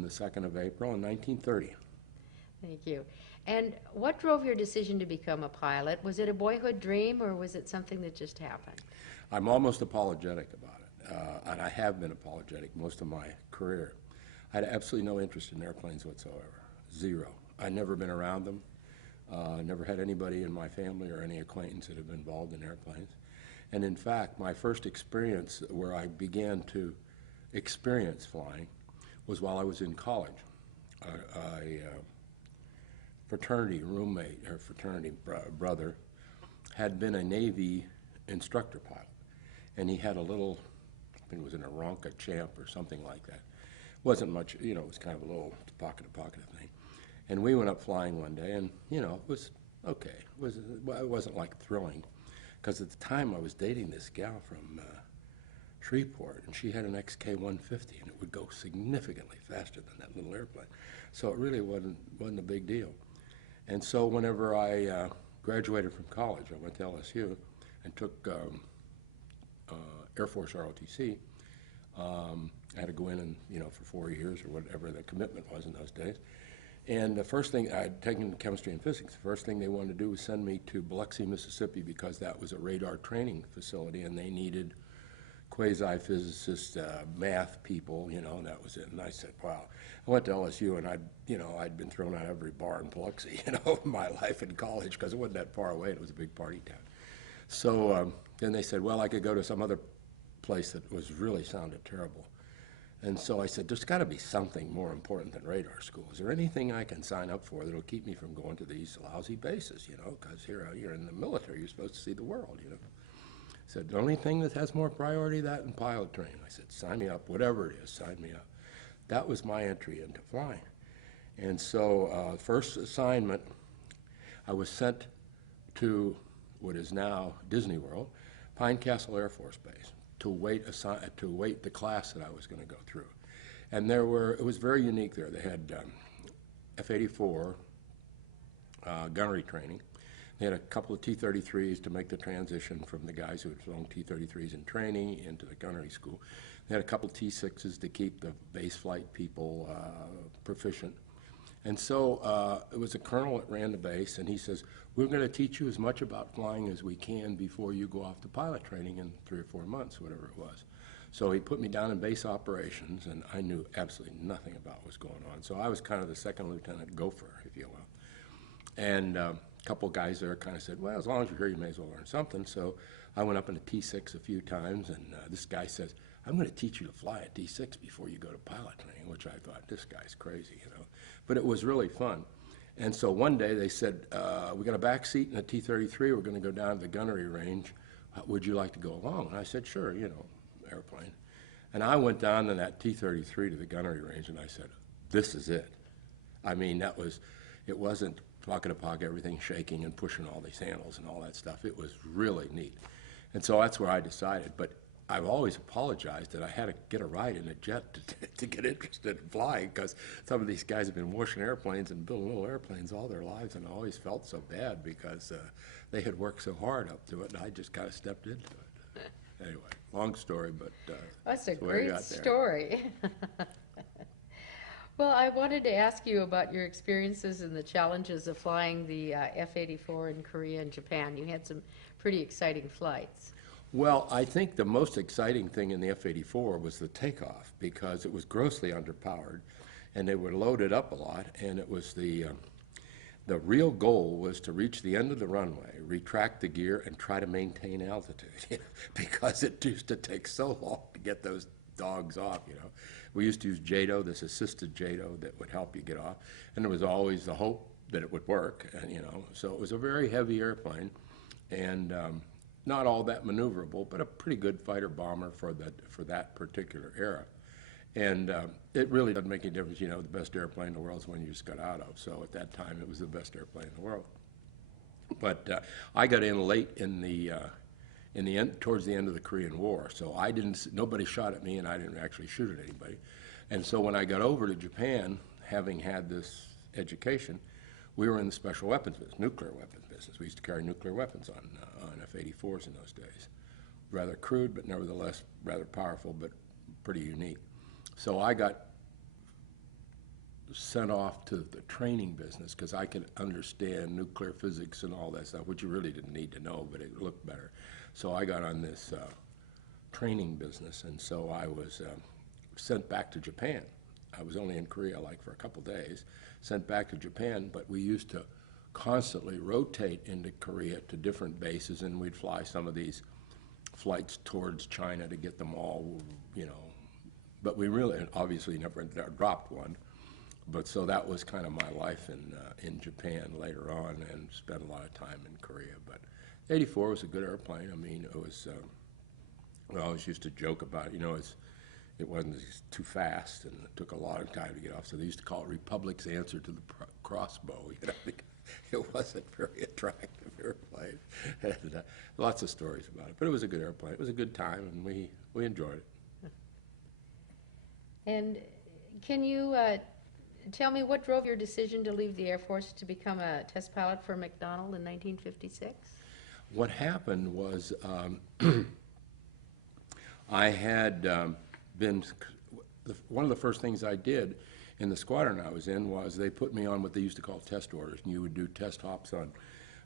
on the 2nd of April in 1930. Thank you. And what drove your decision to become a pilot? Was it a boyhood dream, or was it something that just happened? I'm almost apologetic about it, and I have been apologetic most of my career. I had absolutely no interest in airplanes whatsoever, zero. I'd never been around them, never had anybody in my family or any acquaintance that had been involved in airplanes. And in fact, my first experience where I began to experience flying was while I was in college. A fraternity roommate, or fraternity brother, had been a Navy instructor pilot. And he had a little, I think it was an Aronca Champ or something like that. Wasn't much, you know, it was kind of a little pocket-to-pocket thing. And we went up flying one day, and, you know, it was okay. It wasn't like thrilling, because at the time I was dating this gal from Shreveport, and she had an XK-150, and it would go significantly faster than that little airplane. So it really wasn't a big deal. And so whenever I graduated from college, I went to LSU and took Air Force ROTC. I had to go in and, you know, for 4 years or whatever the commitment was in those days. And the first thing, I'd taken chemistry and physics. The first thing they wanted to do was send me to Biloxi, Mississippi, because that was a radar training facility, and they needed quasi-physicists, math people, you know, and that was it. And I said, wow. I went to LSU, and I'd been thrown out of every bar in Biloxi, you know, in my life in college, because it wasn't that far away. It was a big party town. So then they said, well, I could go to some other place that really sounded terrible. And so I said, there's got to be something more important than radar school. Is there anything I can sign up for that'll keep me from going to these lousy bases, you know, because here you're in the military, you're supposed to see the world, you know. I said, the only thing that has more priority than that in pilot training. I said, sign me up, whatever it is, sign me up. That was my entry into flying. And so first assignment, I was sent to what is now Disney World, Pine Castle Air Force Base, to wait the class that I was going to go through. And it was very unique there. They had F-84 gunnery training. They had a couple of T-33s to make the transition from the guys who had flown T-33s in training into the gunnery school. They had a couple of T-6s to keep the base flight people proficient. And so it was a colonel that ran the base, and he says, we're going to teach you as much about flying as we can before you go off to pilot training in 3 or 4 months, whatever it was. So he put me down in base operations, and I knew absolutely nothing about what was going on. So I was kind of the second lieutenant gopher, if you will. And a couple guys there kind of said, well, as long as you're here, you may as well learn something. So I went up in a T6 a few times, and this guy says, I'm going to teach you to fly a T6 before you go to pilot training, which I thought, this guy's crazy, you know. But it was really fun. And so one day they said, we got a back seat in a T-33. We're going to go down to the gunnery range. Would you like to go along? And I said, sure, you know, airplane. And I went down in that T-33 to the gunnery range, and I said, this is it. I mean, it wasn't pocket-to-pocket, everything shaking and pushing all these handles and all that stuff. It was really neat. And so that's where I decided. But I've always apologized that I had to get a ride in a jet to get interested in flying, because some of these guys have been washing airplanes and building little airplanes all their lives, and I always felt so bad because they had worked so hard up to it, and I just kind of stepped into it. Anyway, long story, but that's a great story. Well, I wanted to ask you about your experiences and the challenges of flying the F-84 in Korea and Japan. You had some pretty exciting flights. Well, I think the most exciting thing in the F-84 was the takeoff, because it was grossly underpowered, and they were loaded up a lot, and it was the real goal was to reach the end of the runway, retract the gear, and try to maintain altitude, because it used to take so long to get those dogs off, you know. We used to use JATO, this assisted JATO that would help you get off, and there was always the hope that it would work, and, you know, so it was a very heavy airplane, and not all that maneuverable, but a pretty good fighter bomber for that particular era. And it really doesn't make any difference, you know, the best airplane in the world is one you just got out of. So at that time, it was the best airplane in the world. But I got in late in the end, towards the end of the Korean War. So nobody shot at me, and I didn't actually shoot at anybody. And so when I got over to Japan, having had this education, we were in the special weapons business, nuclear weapons business. We used to carry nuclear weapons on F-84s in those days. Rather crude, but nevertheless rather powerful, but pretty unique. So I got sent off to the training business because I could understand nuclear physics and all that stuff, which you really didn't need to know, but it looked better. So I got on this training business, and so I was sent back to Japan. I was only in Korea like for a couple days, sent back to Japan, but we used to constantly rotate into Korea to different bases, and we'd fly some of these flights towards China to get them all, you know, but we really obviously never dropped one. But so that was kind of my life in Japan later on, and spent a lot of time in Korea. But 84 was a good airplane. I mean, it was, we always used to joke about it, you know, it wasn't too fast, and it took a lot of time to get off. So they used to call it Republic's answer to the crossbow. You know, it wasn't a very attractive airplane. And, lots of stories about it, but it was a good airplane. It was a good time, and we enjoyed it. And can you tell me what drove your decision to leave the Air Force to become a test pilot for Mcdonald in 1956? What happened was I had been, one of the first things I did in the squadron I was in was they put me on what they used to call test orders, and you would do test hops on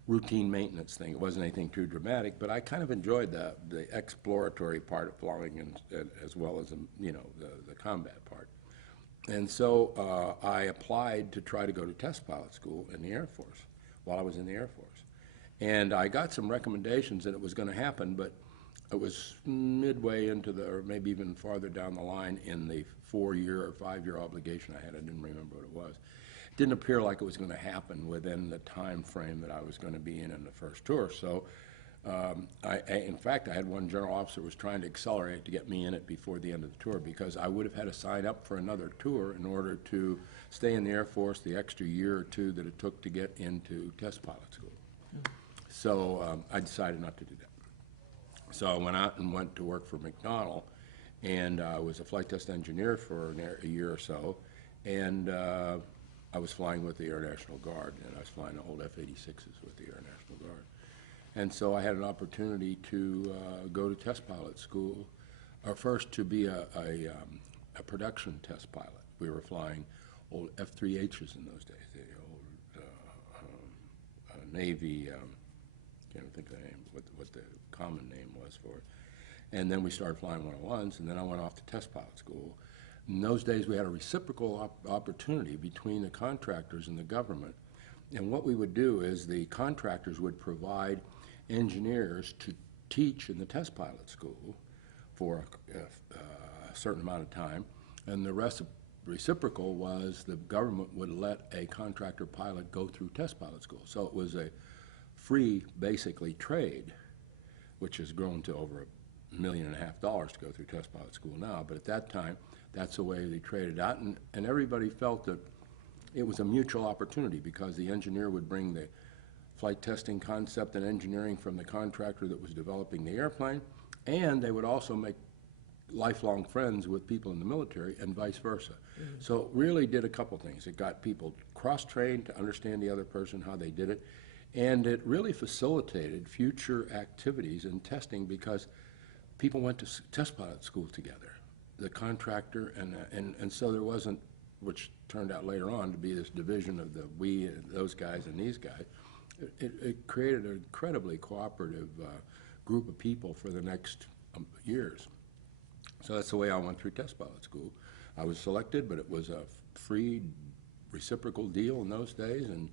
routine maintenance thing. It wasn't anything too dramatic, but I kind of enjoyed the exploratory part of flying, and as well as you know, the combat part. And so I applied to try to go to test pilot school in the Air Force while I was in the Air Force. And I got some recommendations that it was going to happen, but it was midway into the, or maybe even farther down the line in the 4-year or 5-year obligation I had. I didn't remember what it was. It didn't appear like it was going to happen within the time frame that I was going to be in the first tour. So in fact, I had one general officer who was trying to accelerate to get me in it before the end of the tour, because I would have had to sign up for another tour in order to stay in the Air Force the extra year or two that it took to get into test pilot school. So I decided not to do that. So I went out and went to work for Mcdonald, and I was a flight test engineer for a year or so, and I was flying with the Air National Guard, and I was flying old F-86s with the Air National Guard. And so I had an opportunity to go to test pilot school, or first to be a production test pilot. We were flying old F-3Hs in those days, the old Navy, can't think of the name, what the common name was for it. And then we started flying 101s, and then I went off to test pilot school. In those days, we had a reciprocal opportunity between the contractors and the government. And what we would do is the contractors would provide engineers to teach in the test pilot school for a certain amount of time, and the reciprocal was the government would let a contractor pilot go through test pilot school. So it was a free, basically, trade, which has grown to over $1.5 million to go through test pilot school now. But at that time, that's the way they traded out, and everybody felt that it was a mutual opportunity, because the engineer would bring the flight testing concept and engineering from the contractor that was developing the airplane, and they would also make lifelong friends with people in the military, and vice versa. Mm-hmm. So it really did a couple things. It got people cross-trained to understand the other person, how they did it, and it really facilitated future activities in testing, because people went to test pilot school together, the contractor, and so there wasn't, which turned out later on to be this division of the we and those guys and these guys. It created an incredibly cooperative group of people for the next years. So that's the way I went through test pilot school. I was selected, but it was a free reciprocal deal in those days, and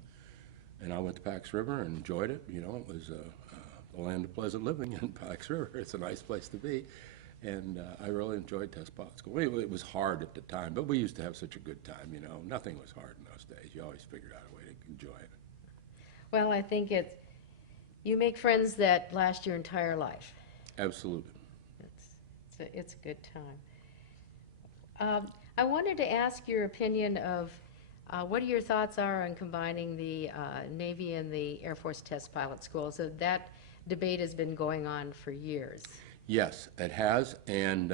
I went to Pax River and enjoyed it. You know, it was the land of pleasant living in Pax River. It's a nice place to be, and I really enjoyed test pilot school. It was hard at the time, but we used to have such a good time, you know. Nothing was hard in those days. You always figured out a way to enjoy it. Well, I think you make friends that last your entire life. Absolutely. It's a good time. I wanted to ask your opinion of what your thoughts are on combining the Navy and the Air Force test pilot school. So that debate has been going on for years. Yes, it has, and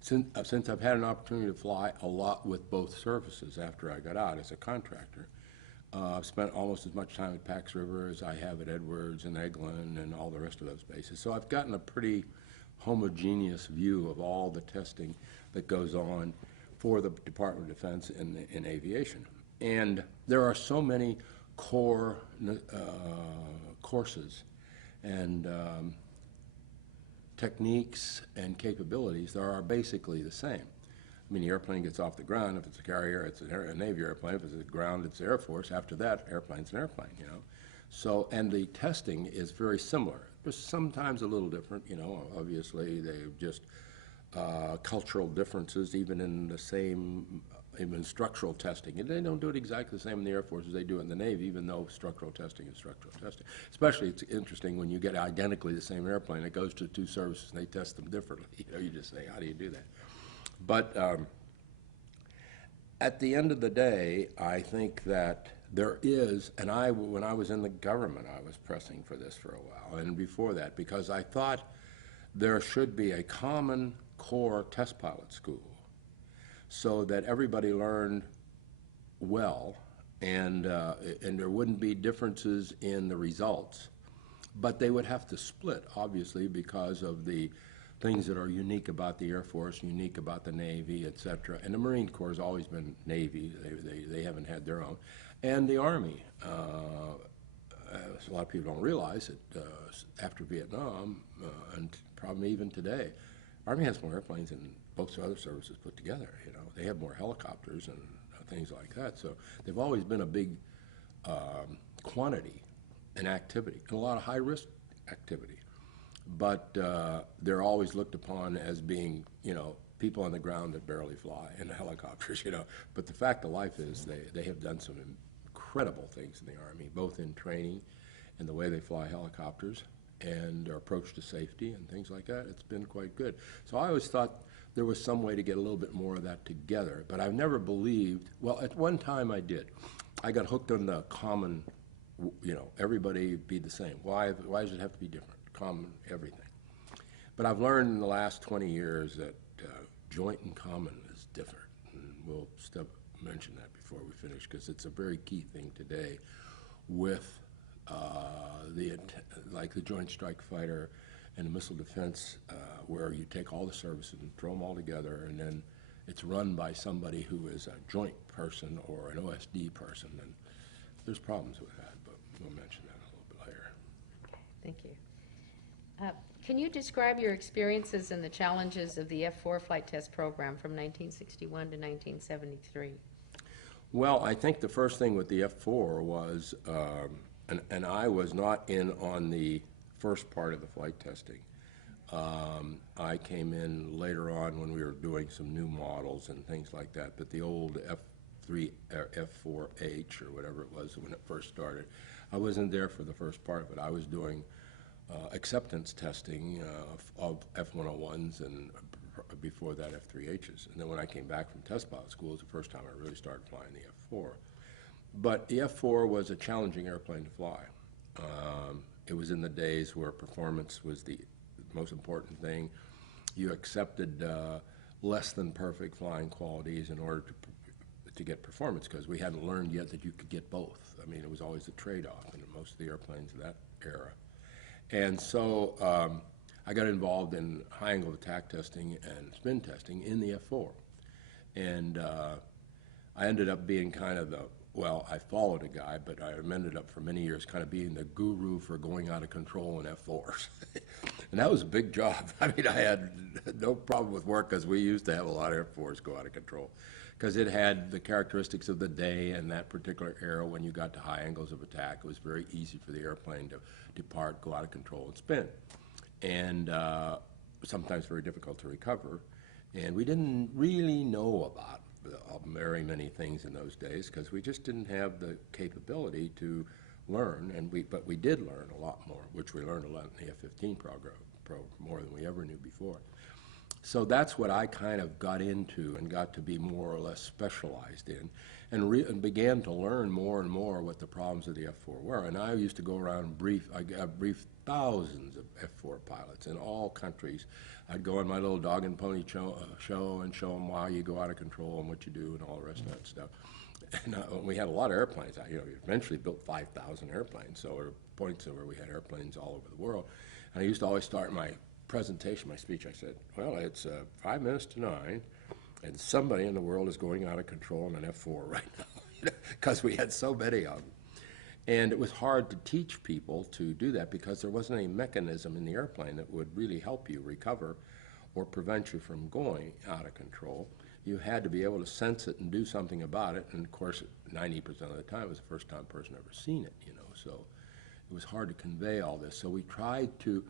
since I've had an opportunity to fly a lot with both services after I got out as a contractor, I've spent almost as much time at Pax River as I have at Edwards and Eglin and all the rest of those bases. So I've gotten a pretty homogeneous view of all the testing that goes on for the Department of Defense in aviation. And there are so many core courses and techniques and capabilities that are basically the same. I mean, the airplane gets off the ground. If it's a carrier, it's a Navy airplane. If it's a ground, it's Air Force. After that, airplane's an airplane, you know. So, and the testing is very similar. There's sometimes a little different, you know. Obviously, they've just cultural differences, even in the same, even structural testing. And they don't do it exactly the same in the Air Force as they do in the Navy, even though structural testing is structural testing. Especially, it's interesting when you get identically the same airplane. It goes to two services, and they test them differently. You know, you just say, how do you do that? But at the end of the day, I think that there is, and when I was in the government, I was pressing for this for a while, and before that, because I thought there should be a common core test pilot school so that everybody learned well, and there wouldn't be differences in the results. But they would have to split, obviously, because of the things that are unique about the Air Force, unique about the Navy, et cetera. And the Marine Corps has always been Navy. They haven't had their own. And the Army. A lot of people don't realize that after Vietnam, and probably even today, Army has more airplanes than most other services put together. You know, they have more helicopters and things like that. So they've always been a big quantity and activity, and a lot of high-risk activity. But they're always looked upon as being, you know, people on the ground that barely fly in helicopters, you know. But the fact of life is they have done some incredible things in the Army, both in training and the way they fly helicopters and their approach to safety and things like that. It's been quite good. So I always thought there was some way to get a little bit more of that together. But I've never believed, well, at one time I did. I got hooked on the common, you know, everybody be the same. Why does it have to be different? Common everything. But I've learned in the last 20 years that joint and common is different. And we'll mention that before we finish, because it's a very key thing today with like the Joint Strike Fighter and the missile defense, where you take all the services and throw them all together, and then it's run by somebody who is a joint person or an OSD person. And there's problems with that, but we'll mention that a little bit later. Thank you. Can you describe your experiences and the challenges of the F4 flight test program from 1961 to 1973? Well, I think the first thing with the F4 was, and I was not in on the first part of the flight testing. I came in later on when we were doing some new models and things like that, but the old F3, F4H or whatever it was when it first started, I wasn't there for the first part of it. I was doing acceptance testing of F101s and before that F3Hs. And then when I came back from test pilot school, it was the first time I really started flying the F4. But the F4 was a challenging airplane to fly. It was in the days where performance was the most important thing. You accepted less than perfect flying qualities in order to get performance, because we hadn't learned yet that you could get both. I mean, it was always a trade-off in most of the airplanes of that era. And so I got involved in high angle attack testing and spin testing in the F4. And I ended up being kind of well, I followed a guy, but I ended up for many years kind of being the guru for going out of control in F4s. And that was a big job. I mean, I had no problem with work, because we used to have a lot of F4s go out of control, because it had the characteristics of the day and that particular era. When you got to high angles of attack, it was very easy for the airplane to depart, go out of control, and spin. And sometimes very difficult to recover. And we didn't really know about very many things in those days, because we just didn't have the capability to learn. But we did learn a lot more, which we learned a lot in the F-15 program, more than we ever knew before. So that's what I kind of got into and got to be more or less specialized in, and began to learn more and more what the problems of the F4 were. And I used to go around and brief thousands of F4 pilots in all countries. I'd go on my little dog and pony show and show them why you go out of control and what you do and all the rest of that stuff. And we had a lot of airplanes. We eventually built 5,000 airplanes, so there were points where we had airplanes all over the world. And I used to always start my presentation, my speech, I said, well, it's 5 minutes to 9, And somebody in the world is going out of control in an F4 right now because we had so many of them. And it was hard to teach people to do that because there wasn't any mechanism in the airplane that would really help you recover or prevent you from going out of control. You had to be able to sense it and do something about it. And of course, 90% of the time, it was the first time a person ever seen it, you know. So it was hard to convey all this. So we tried to,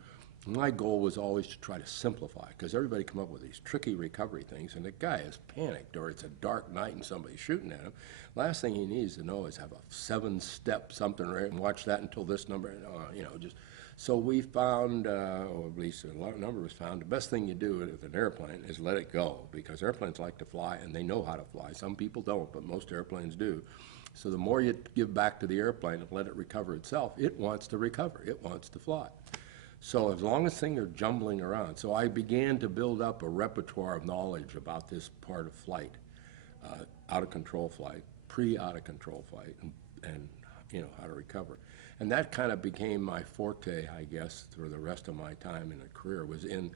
my goal was always to try to simplify, because everybody come up with these tricky recovery things, and the guy is panicked, or it's a dark night and somebody's shooting at him. Last thing he needs to know is have a 7-step something, right, and watch that until this number, you know, just. So we found, or at least a lot of number was found, the best thing you do with an airplane is let it go, because airplanes like to fly, and they know how to fly. Some people don't, but most airplanes do. So the more you give back to the airplane and let it recover itself, it wants to recover. It wants to fly. So as long as things are jumbling around, so I began to build up a repertoire of knowledge about this part of flight, out-of-control flight, pre-out-of-control flight, and you know, how to recover. And that kind of became my forte, I guess, through the rest of my time in a career, was in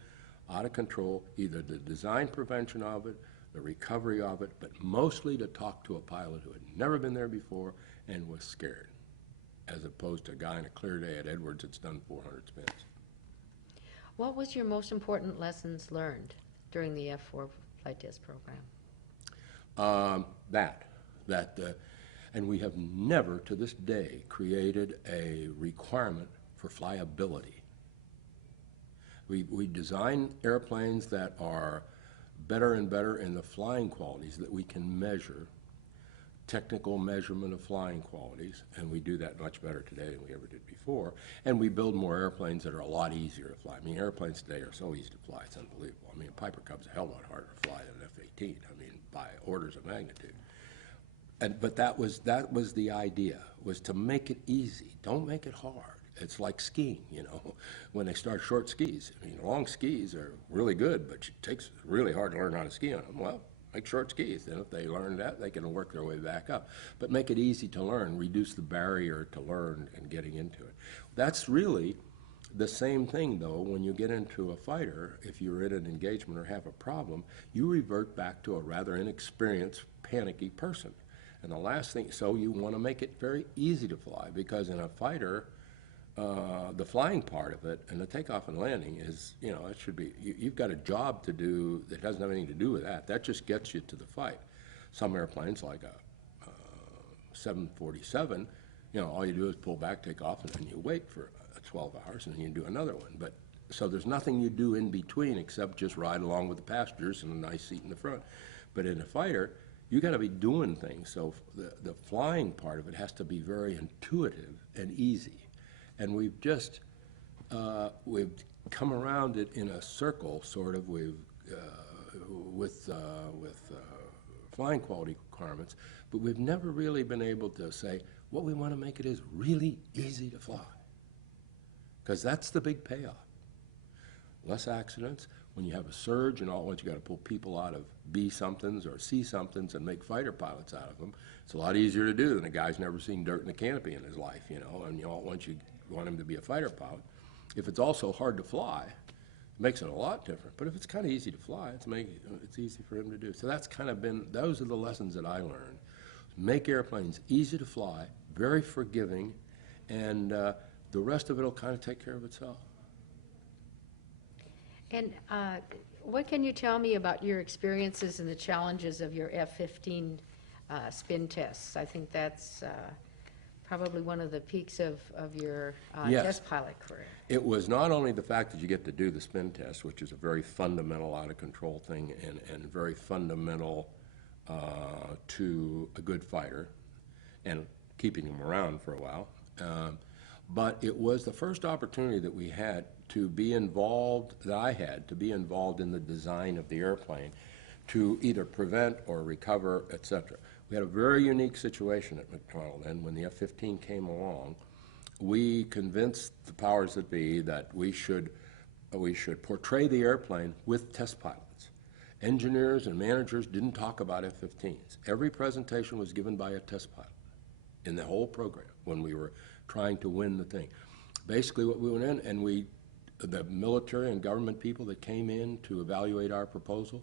out-of-control, either the design prevention of it, the recovery of it, but mostly to talk to a pilot who had never been there before and was scared, as opposed to a guy on a clear day at Edwards that's done 400 spins. What was your most important lessons learned during the F4 flight test program? And we have never to this day created a requirement for flyability. We design airplanes that are better and better in the flying qualities that we can measure, technical measurement of flying qualities, and we do that much better today than we ever did before. And we build more airplanes that are a lot easier to fly. I mean, airplanes today are so easy to fly, it's unbelievable. I mean, a Piper Cub's a hell of a lot harder to fly than an F-18, I mean, by orders of magnitude. But that was the idea, was to make it easy. Don't make it hard. It's like skiing, you know, when they start short skis. I mean, long skis are really good, but it takes really hard to learn how to ski on them. Well, like short skis. Then if they learn that, they can work their way back up. But make it easy to learn, reduce the barrier to learn and getting into it. That's really the same thing, though, when you get into a fighter. If you're in an engagement or have a problem, you revert back to a rather inexperienced, panicky person. And the last thing, so you want to make it very easy to fly, because in a fighter, the flying part of it and the takeoff and landing is, you know, it should be, you've got a job to do that doesn't have anything to do with that. That just gets you to the fight. Some airplanes, like a 747, you know, all you do is pull back, take off, and then you wait for 12 hours, and then you do another one. But so there's nothing you do in between except just ride along with the passengers and a nice seat in the front. But in a fighter, you got to be doing things. So the flying part of it has to be very intuitive and easy. And we've just, we've come around it in a circle, sort of, with flying quality requirements, but we've never really been able to say, what we want to make it is really easy to fly. Because that's the big payoff. Less accidents. When you have a surge and all at once you got to pull people out of B somethings or C somethings and make fighter pilots out of them, it's a lot easier to do than a guy's never seen dirt in the canopy in his life, you know, and you know, once you want him to be a fighter pilot. If it's also hard to fly, it makes it a lot different. But if it's kind of easy to fly, it's easy for him to do. So that's kind of been, those are the lessons that I learned. Make airplanes easy to fly, very forgiving, and the rest of it will kind of take care of itself. And what can you tell me about your experiences and the challenges of your F-15 spin tests? I think that's probably one of the peaks of your Yes. test pilot career. It was not only the fact that you get to do the spin test, which is a very fundamental out-of-control thing and very fundamental to a good fighter and keeping him around for a while, but it was the first opportunity that we had to be involved, that I had to be involved in the design of the airplane to either prevent or recover, etc. We had a very unique situation at Mcdonald, and when the F-15 came along, we convinced the powers that be that we should portray the airplane with test pilots. Engineers and managers didn't talk about F-15s. Every presentation was given by a test pilot in the whole program when we were trying to win the thing. Basically what we went in, and the military and government people that came in to evaluate our proposal,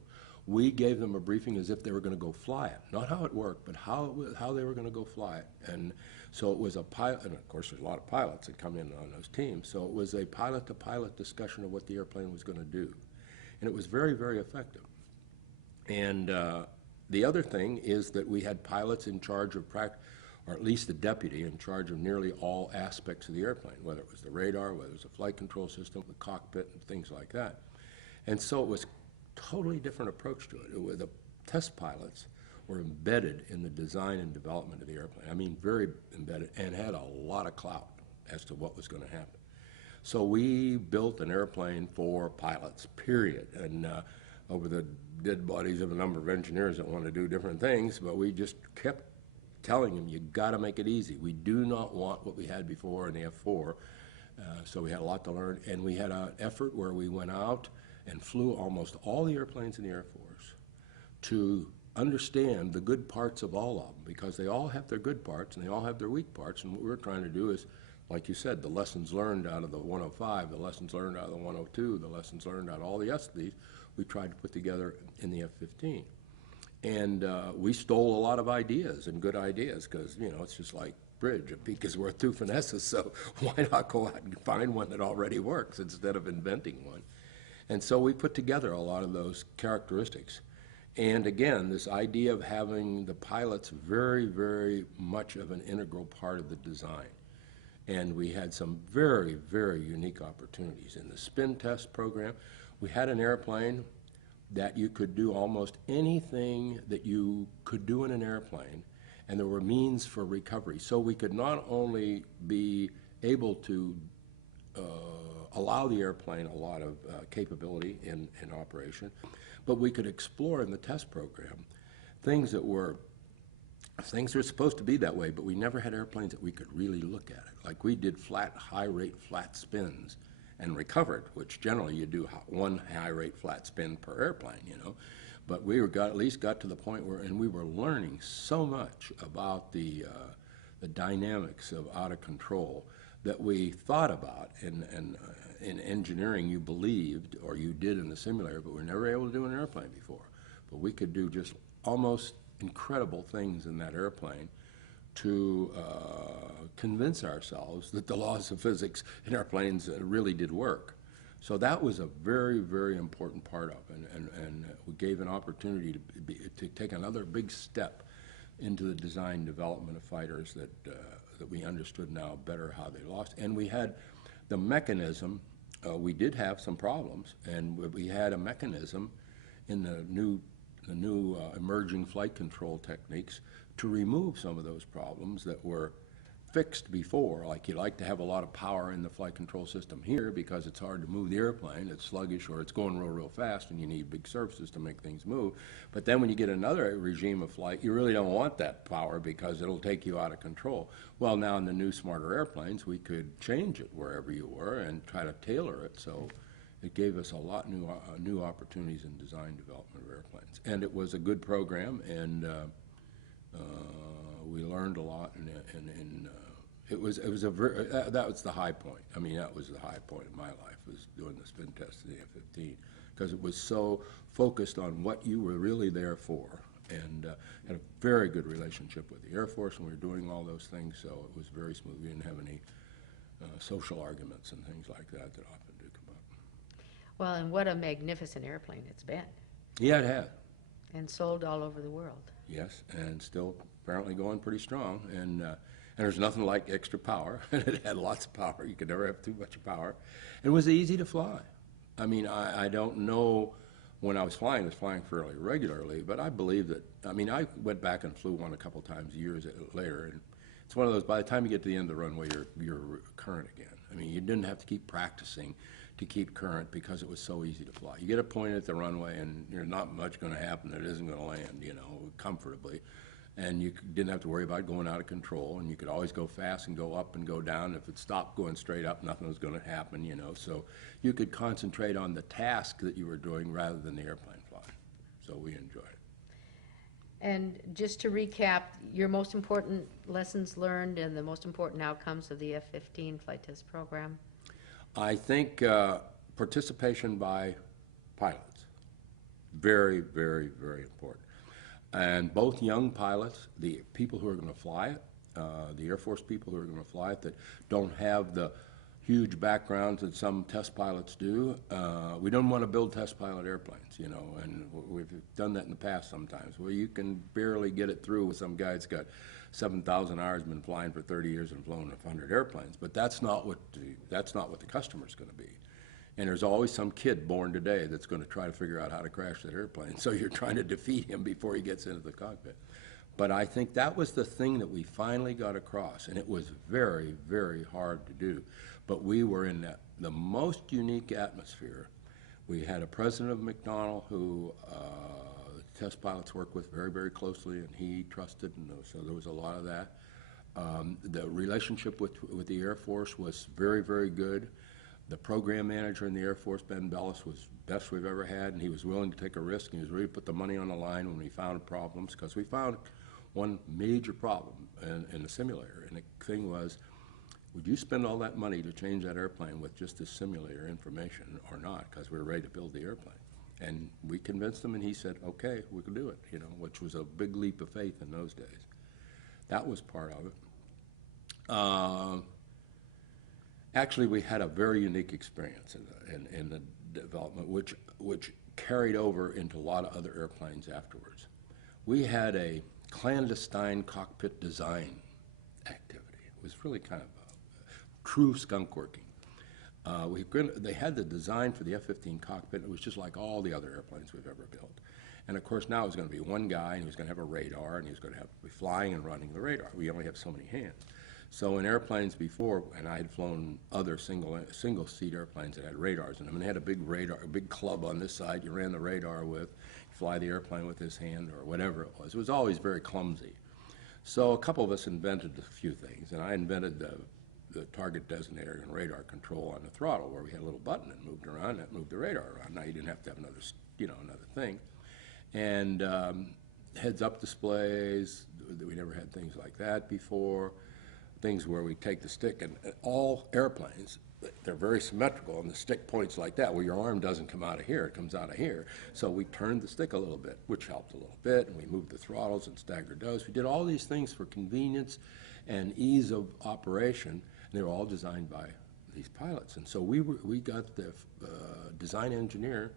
we gave them a briefing as if they were going to go fly it. Not how it worked, but how they were going to go fly it. And so it was a pilot, and of course there's a lot of pilots that come in on those teams, so it was a pilot-to-pilot discussion of what the airplane was going to do. And it was very, very effective. And the other thing is that we had pilots in charge of or at least the deputy in charge of nearly all aspects of the airplane, whether it was the radar, whether it was the flight control system, the cockpit, and things like that. And so it was totally different approach to it. The test pilots were embedded in the design and development of the airplane. I mean, very embedded, and had a lot of clout as to what was going to happen. So we built an airplane for pilots, period. And over the dead bodies of a number of engineers that want to do different things, but we just kept telling them, you got to make it easy. We do not want what we had before in the F4. So we had a lot to learn, and we had an effort where we went out and flew almost all the airplanes in the Air Force to understand the good parts of all of them, because they all have their good parts and they all have their weak parts. And what we're trying to do is, like you said, the lessons learned out of the 105, the lessons learned out of the 102, the lessons learned out of all the rest of these, we tried to put together in the F-15. And we stole a lot of ideas, and good ideas, because, you know, it's just like bridge. A peak is worth two finesses, so why not go out and find one that already works instead of inventing one? And so we put together a lot of those characteristics. And again, this idea of having the pilots very, very much of an integral part of the design. And we had some very, very unique opportunities. In the spin test program, we had an airplane that you could do almost anything that you could do in an airplane, and there were means for recovery. So we could not only be able to allow the airplane a lot of capability in operation, but we could explore in the test program things that were supposed to be that way, but we never had airplanes that we could really look at it. Like we did high rate flat spins and recovered, which generally you do one high rate flat spin per airplane, you know. But we at least got to the point where, and we were learning so much about the dynamics of out of control that we thought about in engineering. You believed, or you did in the simulator, but we were never able to do in an airplane before. But we could do just almost incredible things in that airplane to convince ourselves that the laws of physics in airplanes really did work. So that was a very, very important part of it, and we gave an opportunity to take another big step into the design development of fighters that we understood now better how they lost. And we had the mechanism. We did have some problems, and we had a mechanism in the new emerging flight control techniques to remove some of those problems that were fixed before. Like, you like to have a lot of power in the flight control system here because it's hard to move the airplane. It's sluggish, or it's going real, real fast, and you need big surfaces to make things move. But then when you get another regime of flight, you really don't want that power because it'll take you out of control. Well, now in the new, smarter airplanes, we could change it wherever you were and try to tailor it. So it gave us a lot new opportunities in design development of airplanes. And it was a good program, and we learned a lot, and that was the high point. I mean, that was the high point of my life, was doing the spin test in the F-15, because it was so focused on what you were really there for, and had a very good relationship with the Air Force, and we were doing all those things, so it was very smooth. We didn't have any social arguments and things like that often do come up. Well, and what a magnificent airplane it's been. Yeah, it had. And sold all over the world. Yes, and still apparently going pretty strong. And there's nothing like extra power. And it had lots of power. You could never have too much power. It was easy to fly. I mean, I don't know when I was flying fairly regularly, but I believe that, I mean, I went back and flew one a couple times years later, and it's one of those, by the time you get to the end of the runway, you're current again. I mean, you didn't have to keep practicing to keep current because it was so easy to fly. You get a point at the runway and there's not much going to happen that isn't going to land, you know, comfortably. And you didn't have to worry about going out of control, and you could always go fast and go up and go down. If it stopped going straight up, nothing was going to happen, you know. So you could concentrate on the task that you were doing rather than the airplane flying. So we enjoyed it. And just to recap, your most important lessons learned and the most important outcomes of the F-15 flight test program? I think participation by pilots Very, very, very important. And both young pilots, the people who are going to fly it, the Air Force people who are going to fly it that don't have the huge backgrounds that some test pilots do. We don't want to build test pilot airplanes, you know, and we've done that in the past sometimes. Well, you can barely get it through with some guy that's got 7,000 hours, been flying for 30 years and flown 100 airplanes, but that's not what the customer's going to be. And there's always some kid born today that's going to try to figure out how to crash that airplane, so you're trying to defeat him before he gets into the cockpit. But I think that was the thing that we finally got across, and it was very, very hard to do. But we were in the most unique atmosphere. We had a president of Mcdonald who test pilots work with very, very closely, and he trusted, and so there was a lot of that. The relationship with the Air Force was very, very good. The program manager in the Air Force, Ben Bellis, was the best we've ever had, and he was willing to take a risk, and he was ready to put the money on the line when we found problems, because we found one major problem in the simulator, and the thing was, would you spend all that money to change that airplane with just this simulator information or not, because we were ready to build the airplane. And we convinced him, and he said, okay, we can do it, you know, which was a big leap of faith in those days. That was part of it. Actually, we had a very unique experience in the development, which carried over into a lot of other airplanes afterwards. We had a clandestine cockpit design activity. It was really kind of true skunk working. They had the design for the F-18 cockpit. It was just like all the other airplanes we've ever built. And of course now it was going to be one guy, and he was going to have a radar, and he was going to be flying and running the radar. We only have so many hands. So in airplanes before, and I had flown other single-seat airplanes that had radars in them, and they had a big radar, a big club on this side you ran the radar with, you fly the airplane with this hand or whatever it was. It was always very clumsy. So a couple of us invented a few things, and I invented the target designator and radar control on the throttle, where we had a little button that moved around, that moved the radar around. Now you didn't have to have another, another thing. And heads-up displays, we never had things like that before. Things where we take the stick, and all airplanes, they're very symmetrical, and the stick points like that, where your arm doesn't come out of here, it comes out of here. So we turned the stick a little bit, which helped a little bit, and we moved the throttles and staggered those. We did all these things for convenience and ease of operation, and they were all designed by these pilots. And so we got the design engineer,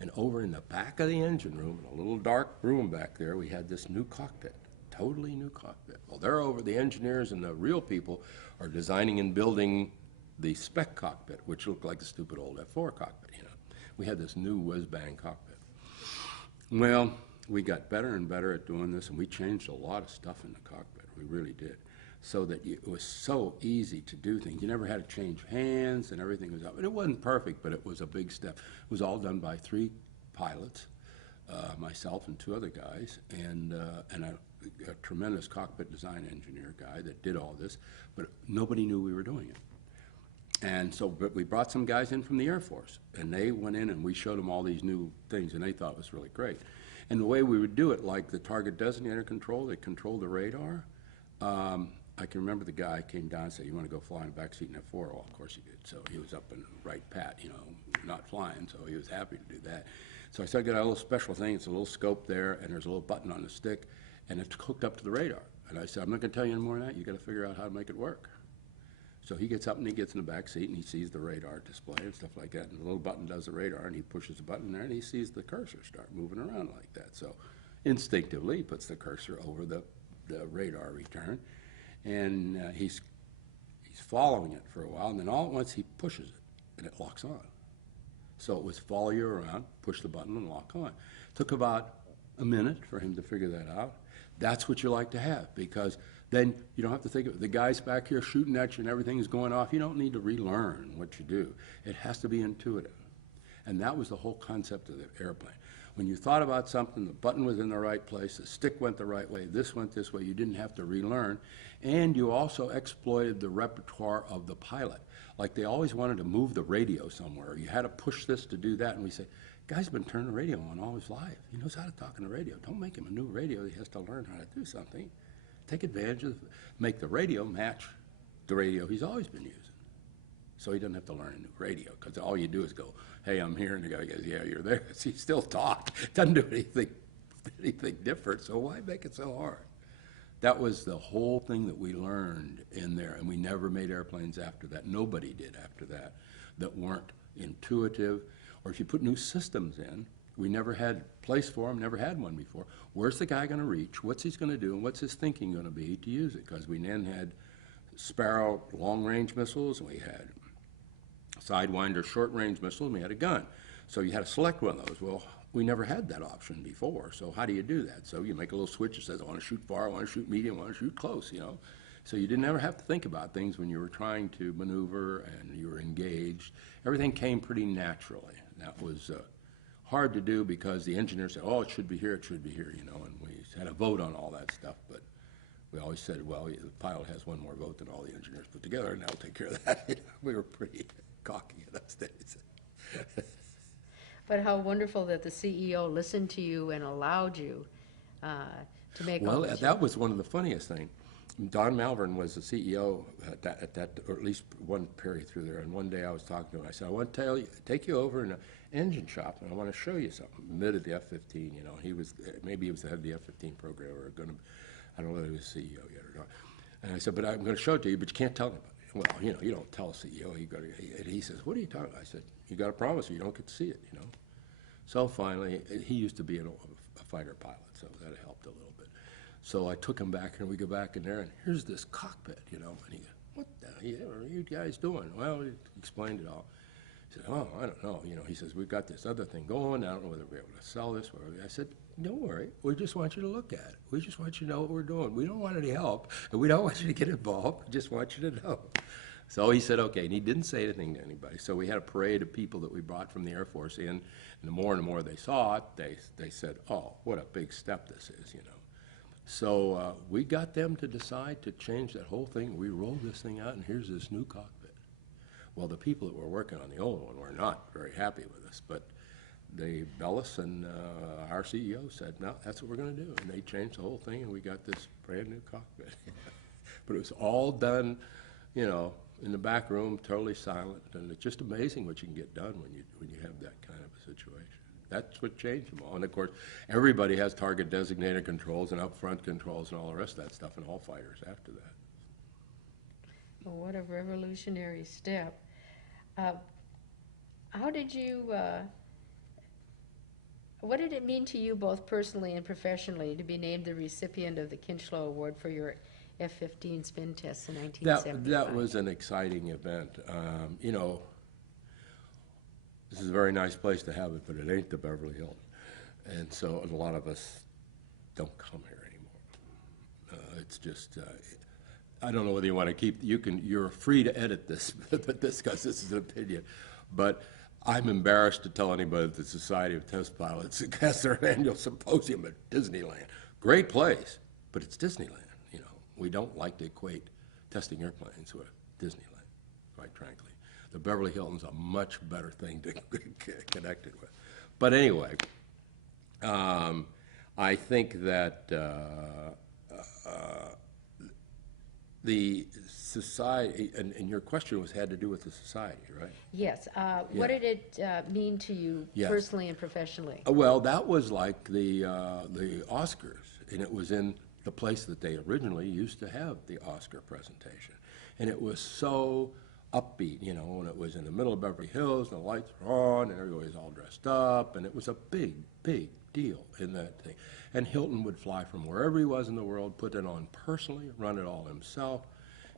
and over in the back of the engine room, in a little dark room back there, we had this new cockpit. Totally new cockpit. Well, they're over, the engineers and the real people are designing and building the spec cockpit, which looked like a stupid old F4 cockpit, you know. We had this new whiz-bang cockpit. Well, we got better and better at doing this, and we changed a lot of stuff in the cockpit. We really did. So that it was so easy to do things. You never had to change hands, and everything was up. And it wasn't perfect, but it was a big step. It was all done by 3 pilots, myself and 2 other guys, and a tremendous cockpit design engineer guy that did all this, but nobody knew we were doing it. And so, but we brought some guys in from the Air Force, and they went in and we showed them all these new things, and they thought it was really great. And the way we would do it, like the target designator control, they controlled the radar. I can remember the guy came down and said, you want to go fly in the back seat in F4? Well, of course he did. So he was up in right pat, you know, not flying, so he was happy to do that. So I said, I got a little special thing. It's a little scope there, and there's a little button on the stick, and it's hooked up to the radar. And I said, I'm not going to tell you any more than that. You got to figure out how to make it work. So he gets up and he gets in the back seat and he sees the radar display and stuff like that. And the little button does the radar, and he pushes the button there, and he sees the cursor start moving around like that. So instinctively, he puts the cursor over the radar return, and he's following it for a while, and then all at once he pushes it, and it locks on. So it was follow you around, push the button, and lock on. Took about a minute for him to figure that out. That's what you like to have, because then you don't have to think of it. The guy's back here shooting at you and everything is going off. You don't need to relearn what you do. It has to be intuitive. And that was the whole concept of the airplane. When you thought about something, the button was in the right place, the stick went the right way, this went this way, you didn't have to relearn. And you also exploited the repertoire of the pilot. Like they always wanted to move the radio somewhere. You had to push this to do that. And we say, guy's been turning the radio on all his life. He knows how to talk on the radio. Don't make him a new radio. He has to learn how to do something. Take advantage of, make the radio match the radio he's always been using. So he doesn't have to learn a new radio, because all you do is go, hey, I'm here, and the guy goes, yeah, you're there. So he still talk. Doesn't do anything different, so why make it so hard? That was the whole thing that we learned in there, and we never made airplanes after that. Nobody did after that, that weren't intuitive. Or if you put new systems in, we never had place for them, never had one before. Where's the guy going to reach? What's he going to do? And what's his thinking going to be to use it? Because we then had Sparrow long-range missiles, and we had Sidewinder short-range missiles, and we had a gun. So you had to select one of those. Well, we never had that option before, so how do you do that? So you make a little switch that says, I want to shoot far, I want to shoot medium, I want to shoot close, you know. So you didn't ever have to think about things when you were trying to maneuver and you were engaged. Everything came pretty naturally. That was hard to do because the engineers said, oh, it should be here, you know, and we had a vote on all that stuff, but we always said, well, the pilot has one more vote than all the engineers put together, and they'll take care of that. We were pretty cocky in those days. But how wonderful that the CEO listened to you and allowed you to make all Well, these that was one of the funniest things. Don Malvern was the CEO at that, or at least one period through there, and one day I was talking to him. I said, I want to take you over in an engine shop, and I want to show you something. Mid of the F-15, you know, maybe he was the head of the F-15 program, or I don't know whether he was CEO yet or not. And I said, but I'm going to show it to you, but you can't tell anybody. Well, you know, you don't tell a CEO. And he says, what are you talking about? I said, you got to promise or you don't get to see it, you know. So finally, he used to be a fighter pilot, so that helped a little bit. So I took him back, and we go back in there, and here's this cockpit, you know. And he goes, what the hell are you guys doing? Well, he explained it all. He said, oh, I don't know. You know, he says, we've got this other thing going. I don't know whether we'll be able to sell this. I said, don't worry. We just want you to look at it. We just want you to know what we're doing. We don't want any help, and we don't want you to get involved. We just want you to know. So he said, okay, and he didn't say anything to anybody. So we had a parade of people that we brought from the Air Force in, and the more they saw it, they said, oh, what a big step this is, you know. So we got them to decide to change that whole thing. We rolled this thing out, and here's this new cockpit. Well, the people that were working on the old one were not very happy with us, but Bellis and our CEO said, no, that's what we're going to do. And they changed the whole thing, and we got this brand new cockpit. But it was all done, you know, in the back room, totally silent, and it's just amazing what you can get done when you have that kind of a situation. That's what changed them all. And of course, everybody has target designated controls and upfront controls and all the rest of that stuff in all fighters after that. Well, what a revolutionary step. How did you, what did it mean to you both personally and professionally to be named the recipient of the Kinchlow Award for your F-15 spin tests in 1975? That was an exciting event. You know, this is a very nice place to have it, but it ain't the Beverly Hilton. And so a lot of us don't come here anymore. It's just, I don't know whether you want to keep, you're free to edit this, but because this is an opinion. But I'm embarrassed to tell anybody that the Society of Test Pilots has their annual symposium at Disneyland. Great place, but it's Disneyland. You know, we don't like to equate testing airplanes with Disneyland, quite frankly. The Beverly Hilton's a much better thing to get connected with. But anyway, I think that the society, and your question had to do with the society, right? Yes. What did it mean to you personally and professionally? Well, that was like the Oscars, and it was in the place that they originally used to have the Oscar presentation. And it was so upbeat, you know, and it was in the middle of Beverly Hills, and the lights were on, and everybody was all dressed up, and it was a big, big deal in that thing. And Hilton would fly from wherever he was in the world, put it on personally, run it all himself,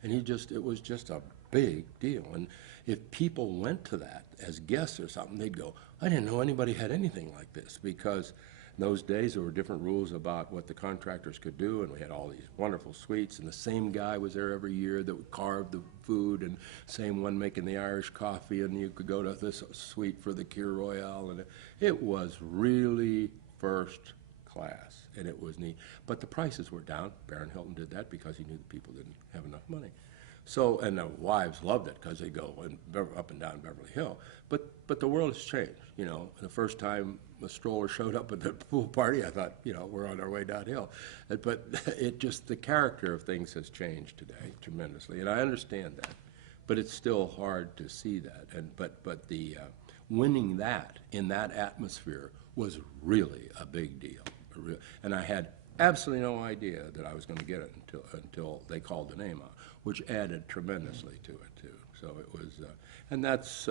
and it was just a big deal. And if people went to that as guests or something, they'd go, I didn't know anybody had anything like this, because in those days there were different rules about what the contractors could do, and we had all these wonderful suites, and the same guy was there every year that would carve the food, and same one making the Irish coffee, and you could go to this suite for the Kir Royale, and it was really first class, and it was neat. But the prices were down. Baron Hilton did that because he knew the people didn't have enough money. So, and the wives loved it because they go up and down Beverly Hill. But the world has changed, you know. The first time a stroller showed up at the pool party, I thought, you know, we're on our way downhill. But the character of things has changed today tremendously, and I understand that. but it's still hard to see that. But the winning that in that atmosphere was really a big deal. And I had absolutely no idea that I was going to get it until they called the name out, which added tremendously to it too. So it was, and that's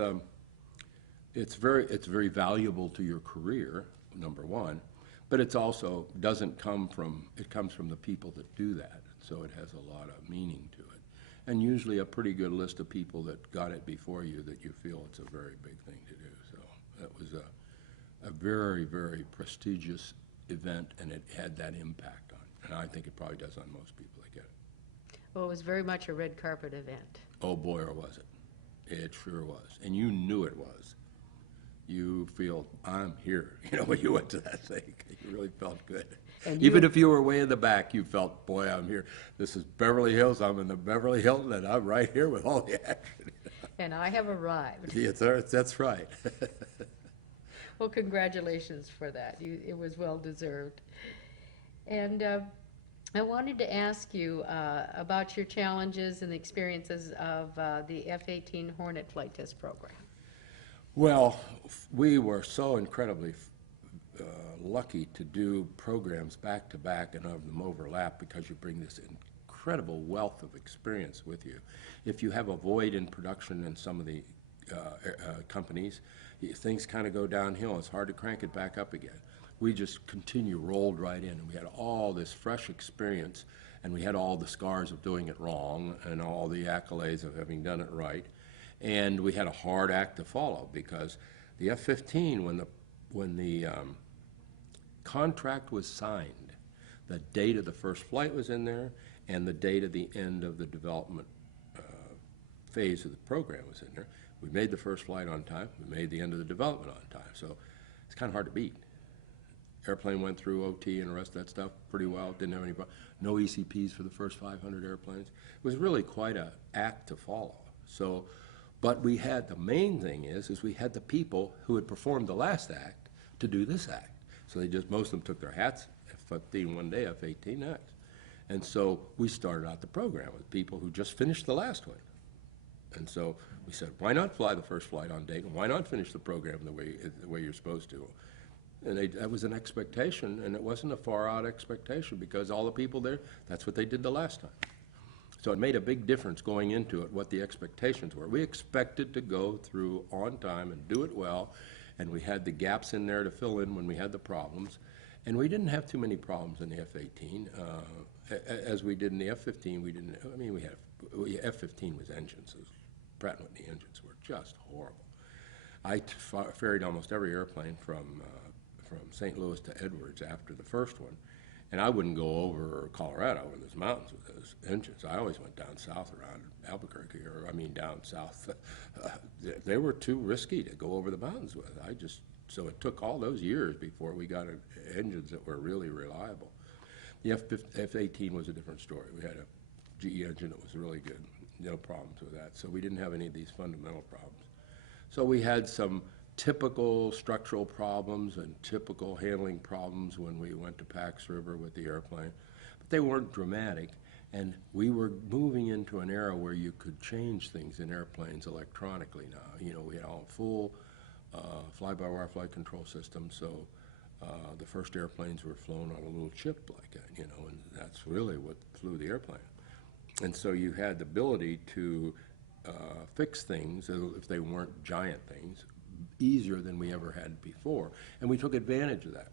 it's very valuable to your career, number one, but it's also it comes from the people that do that. So it has a lot of meaning to it, and usually a pretty good list of people that got it before you that you feel it's a very big thing to do. So that was a very, very prestigious event, and it had that impact on it. And I think it probably does on most people that get it. Well, it was very much a red carpet event. Oh boy, or was it? It sure was. And you knew it was. You feel, I'm here. You know, when you went to that thing, you really felt good. And Even if you were way in the back, you felt, boy, I'm here. This is Beverly Hills. I'm in the Beverly Hilton, and I'm right here with all the action. And I have arrived. Yes, that's right. Well, congratulations for that. It was well deserved. And I wanted to ask you about your challenges and the experiences of the F-18 Hornet flight test program. Well, we were so incredibly lucky to do programs back to back and have them overlap because you bring this incredible wealth of experience with you. If you have a void in production in some of the companies, things kind of go downhill. It's hard to crank it back up again. We just rolled right in, and we had all this fresh experience, and we had all the scars of doing it wrong and all the accolades of having done it right. And we had a hard act to follow because the F-15, when the contract was signed, the date of the first flight was in there, and the date of the end of the development phase of the program was in there. We made the first flight on time. We made the end of the development on time. So it's kind of hard to beat. Airplane went through OT and the rest of that stuff pretty well. Didn't have any problem. No ECPs for the first 500 airplanes. It was really quite an act to follow. So, but we had, the main thing is we had the people who had performed the last act to do this act. So most of them took their hats, F-15 one day, F-18 next. And so we started out the program with people who just finished the last one. And so we said, why not fly the first flight on date? Why not finish the program the way you're supposed to? And that was an expectation, and it wasn't a far-out expectation because all the people there, that's what they did the last time. So it made a big difference going into it, what the expectations were. We expected to go through on time and do it well, and we had the gaps in there to fill in when we had the problems. And we didn't have too many problems in the F-18. As we did in the F-15, we didn't, I mean, F-15 was engines. Pratt & Whitney engines were just horrible. I ferried almost every airplane from St. Louis to Edwards after the first one, and I wouldn't go over Colorado where there's mountains with those engines. I always went down south around Albuquerque, or I mean down south. They were too risky to go over the mountains with. So it took all those years before we got engines that were really reliable. The F-18 was a different story. We had a GE engine that was really good. No problems with that. So we didn't have any of these fundamental problems. So we had some typical structural problems and typical handling problems when we went to Pax River with the airplane, but they weren't dramatic. And we were moving into an era where you could change things in airplanes electronically now. You know, we had all full fly-by-wire flight control system, so the first airplanes were flown on a little chip like that, you know, and that's really what flew the airplane. And so you had the ability to fix things, if they weren't giant things, easier than we ever had before. And we took advantage of that.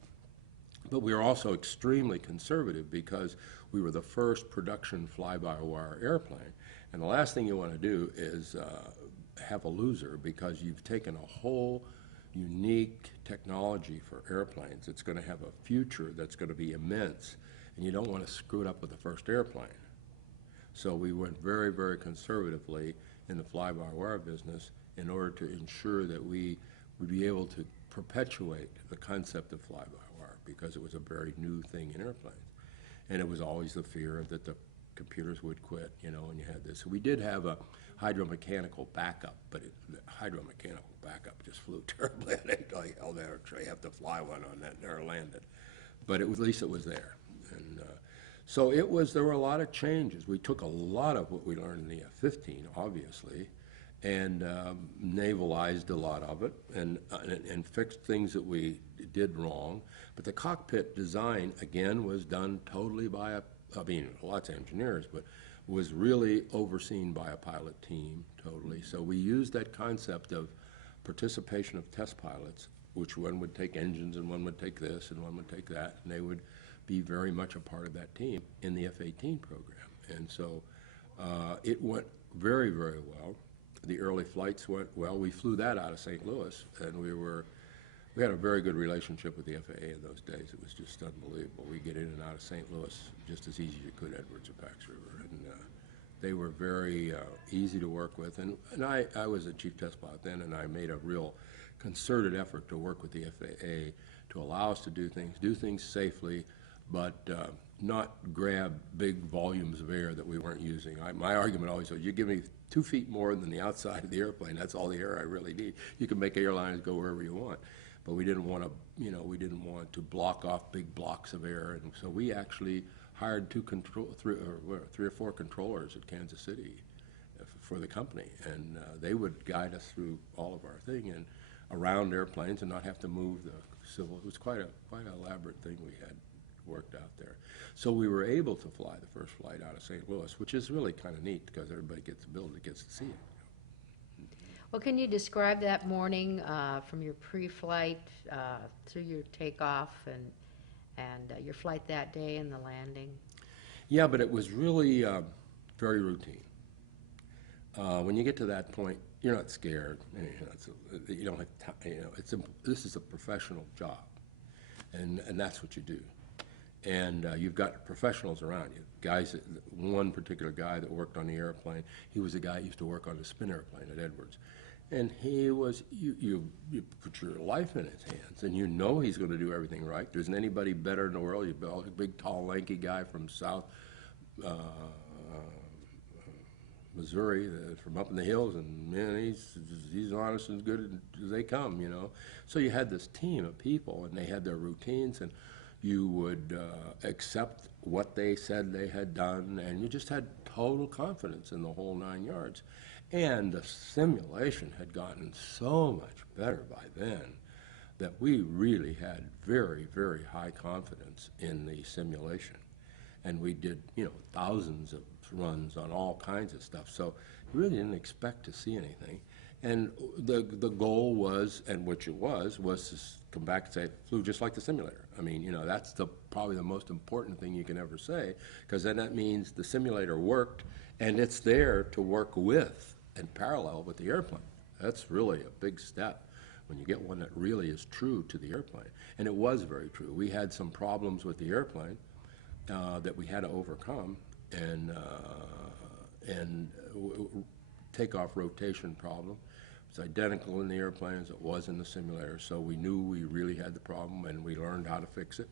But we were also extremely conservative because we were the first production fly-by-wire airplane. And the last thing you want to do is have a loser, because you've taken a whole unique technology for airplanes. It's going to have a future that's going to be immense, and you don't want to screw it up with the first airplane. So we went very, very conservatively in the fly-by-wire business in order to ensure that we would be able to perpetuate the concept of fly-by-wire, because it was a very new thing in airplanes. And it was always the fear that the computers would quit, you know, and you had this. So we did have a hydromechanical backup, but the hydromechanical backup just flew terribly. And they thought, hell, they have to fly one on that, never landed. But at least it was there. And So there were a lot of changes. We took a lot of what we learned in the F-15, obviously, and navalized a lot of it and fixed things that we did wrong. But the cockpit design, again, was done totally by lots of engineers, but was really overseen by a pilot team totally. So we used that concept of participation of test pilots, which one would take engines and one would take this and one would take that, and they would be very much a part of that team in the F-18 program. And so it went very, very well. The early flights went well. We flew that out of St. Louis, and we had a very good relationship with the FAA in those days. It was just unbelievable. We get in and out of St. Louis just as easy as you could, Edwards or Pax River, and they were very easy to work with. And I was a chief test pilot then, and I made a real concerted effort to work with the FAA to allow us to do things safely, but not grab big volumes of air that we weren't using. My argument always was, you give me 2 feet more than the outside of the airplane, that's all the air I really need. You can make airlines go wherever you want. But we didn't want to block off big blocks of air, and so we actually hired 3 or 4 controllers at Kansas City for the company, and they would guide us through all of our thing and around airplanes and not have to move the civil. It was quite an elaborate thing we had worked out there. So we were able to fly the first flight out of St. Louis, which is really kind of neat because everybody gets to see it. Well, can you describe that morning from your pre-flight through your takeoff and your flight that day and the landing? Yeah, but it was really very routine. When you get to that point, you're not scared. You don't have this is a professional job, and that's what you do. And you've got professionals around you. Guys, one particular guy that worked on the airplane, he was a guy who used to work on the spin airplane at Edwards. And he was, you put your life in his hands, and you know he's going to do everything right. There isn't anybody better in the world. You've got a big, tall, lanky guy from South Missouri, from up in the hills, and man, he's honest and as good as they come, you know. So you had this team of people, and they had their routines, and you would accept what they said they had done, and you just had total confidence in the whole 9 yards. And the simulation had gotten so much better by then that we really had very, very high confidence in the simulation. And we did, thousands of runs on all kinds of stuff. So you really didn't expect to see anything. And the goal was, and which it was to come back and say, flew just like the simulator. I mean, that's probably the most important thing you can ever say, because then that means the simulator worked, and it's there to work with and parallel with the airplane. That's really a big step when you get one that really is true to the airplane. And it was very true. We had some problems with the airplane that we had to overcome, and takeoff rotation problem. It's identical in the airplane as it was in the simulator, so we knew we really had the problem, and we learned how to fix it.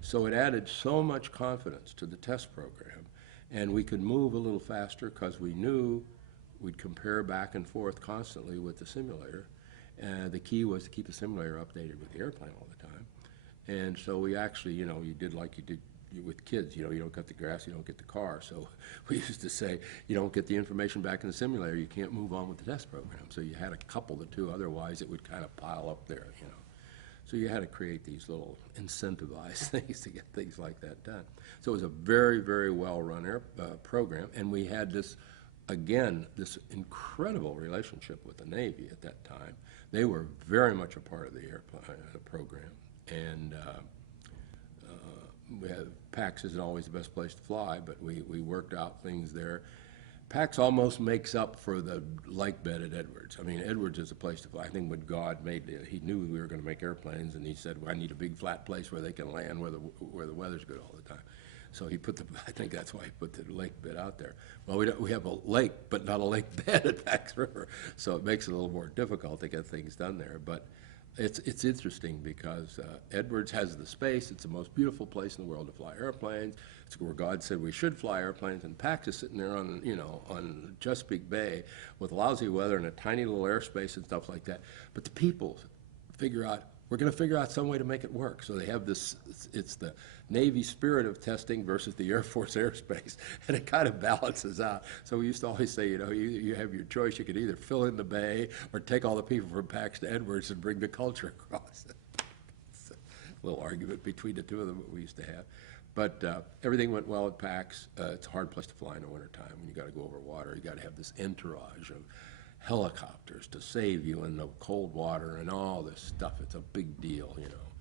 So it added so much confidence to the test program, and we could move a little faster because we knew we'd compare back and forth constantly with the simulator. The key was to keep the simulator updated with the airplane all the time. And so we actually, you did like you did with kids, you don't cut the grass, you don't get the car. So we used to say, you don't get the information back in the simulator, you can't move on with the test program. So you had to couple the two, otherwise it would kind of pile up there, So you had to create these little incentivized things to get things like that done. So it was a very, very well-run program, and we had this, again, this incredible relationship with the Navy at that time. They were very much a part of the program, and we had, PAX isn't always the best place to fly, but we worked out things there. PAX almost makes up for the lake bed at Edwards. I mean, Edwards is a place to fly. I think when God made it, he knew we were going to make airplanes, and he said, well, I need a big flat place where they can land, where the weather's good all the time. So he put I think that's why he put the lake bed out there. Well, we have a lake, but not a lake bed at Pax River, so it makes it a little more difficult to get things done there. But it's interesting because Edwards has the space. It's the most beautiful place in the world to fly airplanes. It's where God said we should fly airplanes, and Pax is sitting there on Chesapeake Bay with lousy weather and a tiny little airspace and stuff like that. But the people figure out, we're going to figure out some way to make it work. So they have this, it's the Navy spirit of testing versus the Air Force airspace, and it kind of balances out. So we used to always say, you know, you have your choice. You could either fill in the bay or take all the people from Pax to Edwards and bring the culture across. It's a little argument between the two of them that we used to have. But everything went well at Pax. It's a hard place to fly in the wintertime when you got to go over water. You got to have this entourage of helicopters to save you in the cold water and all this stuff. It's a big deal, you know.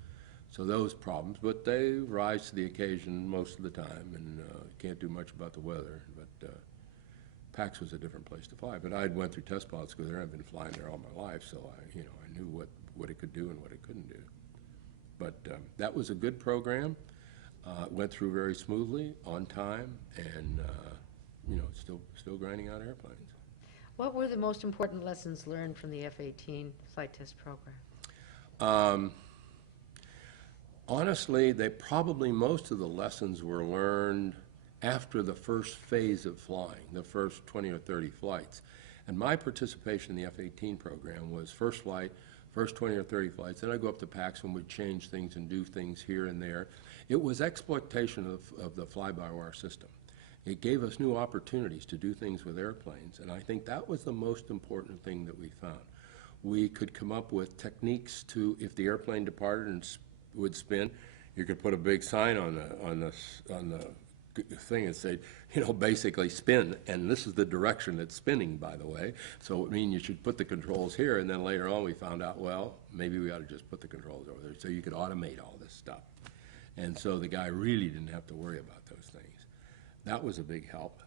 So those problems, but they rise to the occasion most of the time, and can't do much about the weather. But Pax was a different place to fly. But I went through test pilot school there. I've been flying there all my life, so I knew what it could do and what it couldn't do. But that was a good program. It went through very smoothly, on time, and still grinding out airplanes. What were the most important lessons learned from the F-18 flight test program? Honestly, most of the lessons were learned after the first phase of flying, the first 20 or 30 flights. And my participation in the F-18 program was first flight, first 20 or 30 flights. Then I'd go up to Pax and we'd change things and do things here and there. It was exploitation of the fly-by-wire system. It gave us new opportunities to do things with airplanes, and I think that was the most important thing that we found. We could come up with techniques to, if the airplane departed and would spin, you could put a big sign on the thing and say, basically spin, and this is the direction it's spinning, by the way. So it means you should put the controls here, and then later on we found out, well, maybe we ought to just put the controls over there, so you could automate all this stuff. And so the guy really didn't have to worry about those things. That was a big help.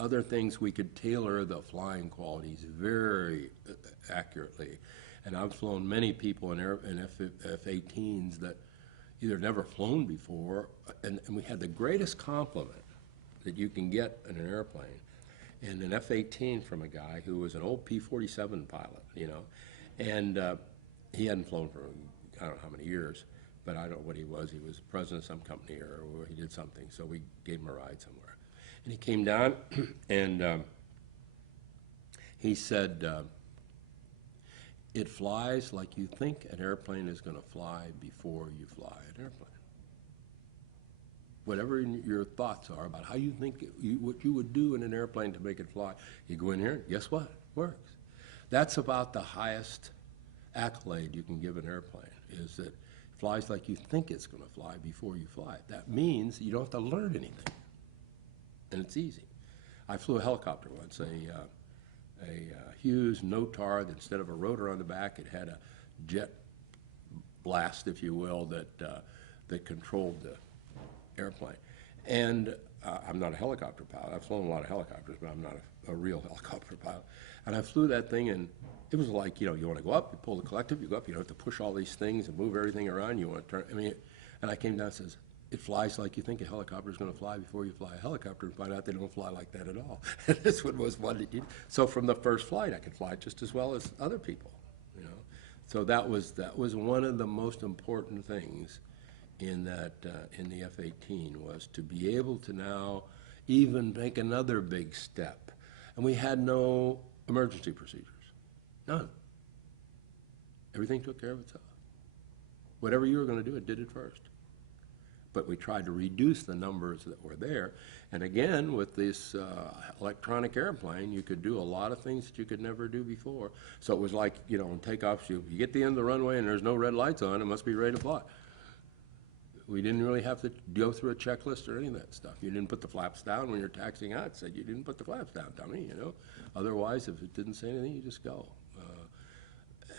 Other things, we could tailor the flying qualities very accurately. And I've flown many people in F-18s that either never flown before, and we had the greatest compliment that you can get in an airplane, in an F-18 from a guy who was an old P-47 pilot, and he hadn't flown for I don't know how many years, but I don't know what he was. He was president of some company or he did something, so we gave him a ride somewhere. And he came down and he said, it flies like you think an airplane is going to fly before you fly an airplane. Whatever your thoughts are about how you think, what you would do in an airplane to make it fly, you go in here, guess what? It works. That's about the highest accolade you can give an airplane, is that it flies like you think it's going to fly before you fly it. That means you don't have to learn anything, and it's easy. I flew a helicopter once, a Hughes Notar, that instead of a rotor on the back, it had a jet blast, if you will, that controlled the airplane. And I'm not a helicopter pilot. I've flown a lot of helicopters, but I'm not a real helicopter pilot. And I flew that thing, and it was like, you want to go up, you pull the collective, you go up, you have to push all these things and move everything around, you want to turn, and I came down and says, it flies like you think a helicopter is going to fly before you fly a helicopter, and find out they don't fly like that at all. And this one was one that so from the first flight, I could fly just as well as other people, So that was one of the most important things in that in the F-18, was to be able to now even make another big step. And we had no emergency procedures, none. Everything took care of itself. Whatever you were going to do, it did it first. But we tried to reduce the numbers that were there. And again, with this electronic airplane, you could do a lot of things that you could never do before. So it was like, on takeoffs, you get to the end of the runway and there's no red lights on, it must be ready to fly. We didn't really have to go through a checklist or any of that stuff. You didn't put the flaps down when you're taxiing out. It said you didn't put the flaps down, dummy, Otherwise, if it didn't say anything, you just go.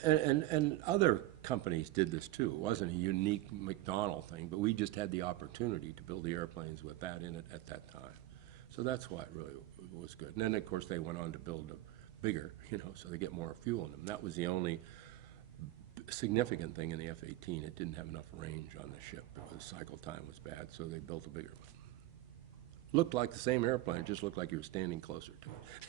And other companies did this too. It wasn't a unique Mcdonald thing, but we just had the opportunity to build the airplanes with that in it at that time. So that's why it really was good. And then, of course, they went on to build them bigger, so they get more fuel in them. That was the only significant thing in the F-18. It didn't have enough range on the ship. The cycle time was bad, so they built a bigger one. Looked like the same airplane, it just looked like you were standing closer to it.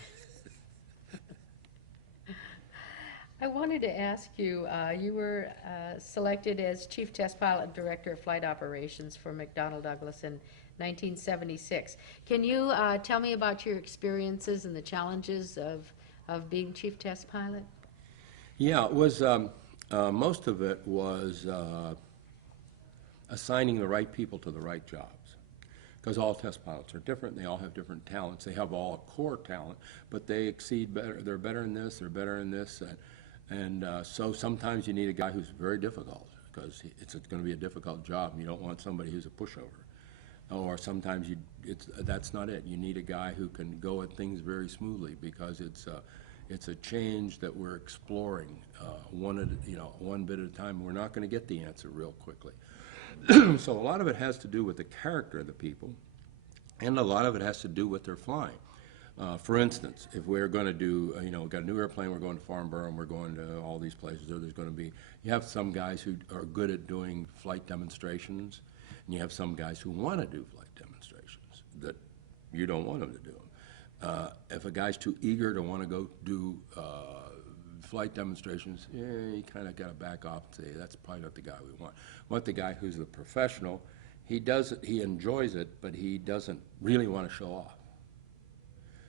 I wanted to ask you, you were selected as Chief Test Pilot and Director of Flight Operations for Mcdonnell Douglas in 1976. Can you tell me about your experiences and the challenges of being Chief Test Pilot? Yeah, it was Most of it was assigning the right people to the right jobs. Because all test pilots are different, they all have different talents. They have all a core talent, but they exceed better, they're better in this, they're better in this. So sometimes you need a guy who's very difficult, because it's going to be a difficult job, and you don't want somebody who's a pushover. Or sometimes that's not it. You need a guy who can go at things very smoothly, because it's a change that we're exploring one bit at a time. We're not going to get the answer real quickly. So a lot of it has to do with the character of the people, and a lot of it has to do with their flying. For instance, if we're going to do, we've got a new airplane, we're going to Farnborough, and we're going to all these places, or there's going to be, you have some guys who are good at doing flight demonstrations, and you have some guys who want to do flight demonstrations that you don't want them to do them. If a guy's too eager to want to go do flight demonstrations, you kind of got to back off and say, that's probably not the guy we want. We want the guy who's the professional. He does it, he enjoys it, but he doesn't really want to show off.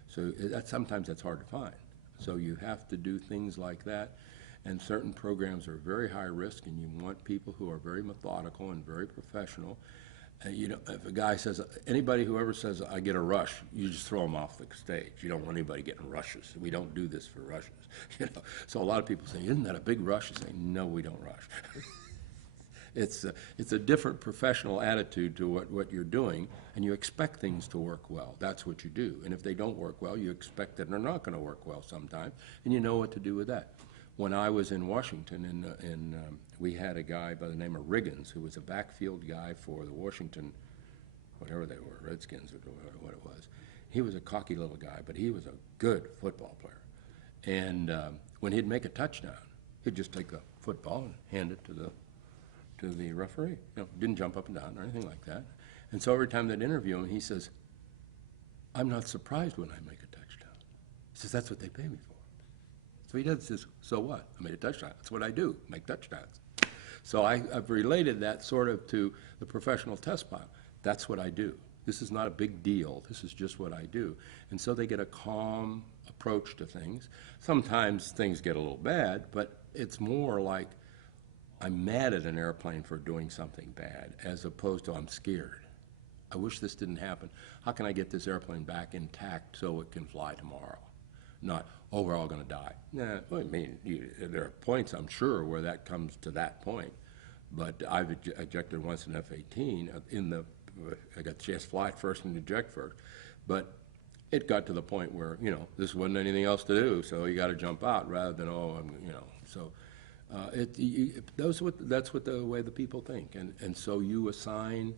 So sometimes that's hard to find. So you have to do things like that, and certain programs are very high risk, and you want people who are very methodical and very professional. If a guy says, whoever says, I get a rush, you just throw them off the stage. You don't want anybody getting rushes. We don't do this for rushes. So a lot of people say, isn't that a big rush? You say, no, we don't rush. It's a different professional attitude to what you're doing, and you expect things to work well. That's what you do. And if they don't work well, you expect that they're not going to work well sometime, and you know what to do with that. When I was in Washington, we had a guy by the name of Riggins, who was a backfield guy for the Washington, whatever they were, Redskins or what it was. He was a cocky little guy, but he was a good football player. And when he'd make a touchdown, he'd just take the football and hand it to the referee. Didn't jump up and down or anything like that. And so every time they'd interview him, he says, I'm not surprised when I make a touchdown. He says, that's what they pay me for. So he does this, so what? I made a touchdown. That's what I do, make touchdowns. So I've related that sort of to the professional test pilot. That's what I do. This is not a big deal. This is just what I do. And so they get a calm approach to things. Sometimes things get a little bad, but it's more like I'm mad at an airplane for doing something bad, as opposed to I'm scared. I wish this didn't happen. How can I get this airplane back intact so it can fly tomorrow? Not, oh, we're all going to die. Nah, well, I mean, there are points, I'm sure, where that comes to that point. But I've ejected once an F18 I got the chance to fly it first and eject first. But it got to the point where, this wasn't anything else to do, so you got to jump out rather than, so that's what the way the people think. And so you assign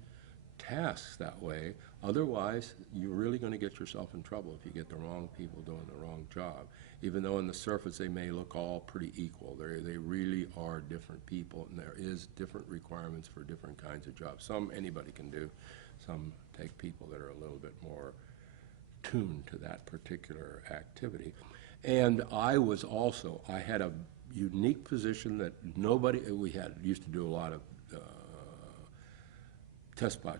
tasks that way. Otherwise, you're really going to get yourself in trouble if you get the wrong people doing the wrong job. Even though on the surface they may look all pretty equal, they really are different people, and there is different requirements for different kinds of jobs. Some anybody can do. Some take people that are a little bit more tuned to that particular activity. And I had a unique position that used to do a lot of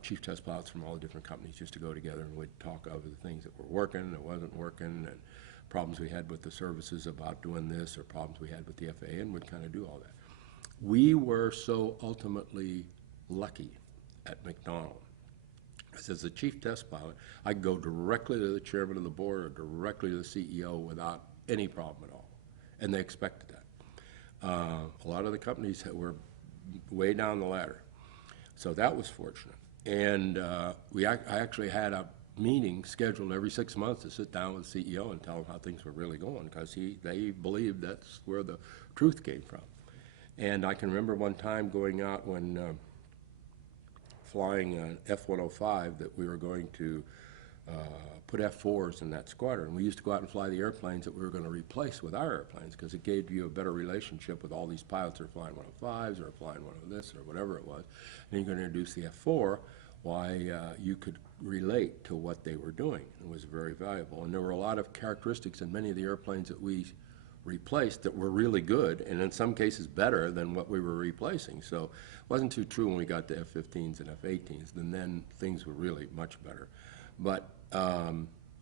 chief test pilots from all the different companies used to go together, and we'd talk over the things that were working, that wasn't working, and problems we had with the services about doing this, or problems we had with the FAA, and we'd kind of do all that. We were so ultimately lucky at Mcdonald. As the chief test pilot, I could go directly to the chairman of the board or directly to the CEO without any problem at all, and they expected that. A lot of the companies were way down the ladder. So that was fortunate. And I actually had a meeting scheduled every 6 months to sit down with the CEO and tell him how things were really going, because they believed that's where the truth came from. And I can remember one time going out when flying an F-105 that we were going to put F-4s in that squadron. We used to go out and fly the airplanes that we were going to replace with our airplanes, because it gave you a better relationship with all these pilots that are flying 105s or flying one of this or whatever it was. And you're going to introduce the F-4, you could relate to what they were doing. It was very valuable. And there were a lot of characteristics in many of the airplanes that we replaced that were really good, and in some cases better than what we were replacing. So it wasn't too true when we got to F-15s and F-18s, and then things were really much better. But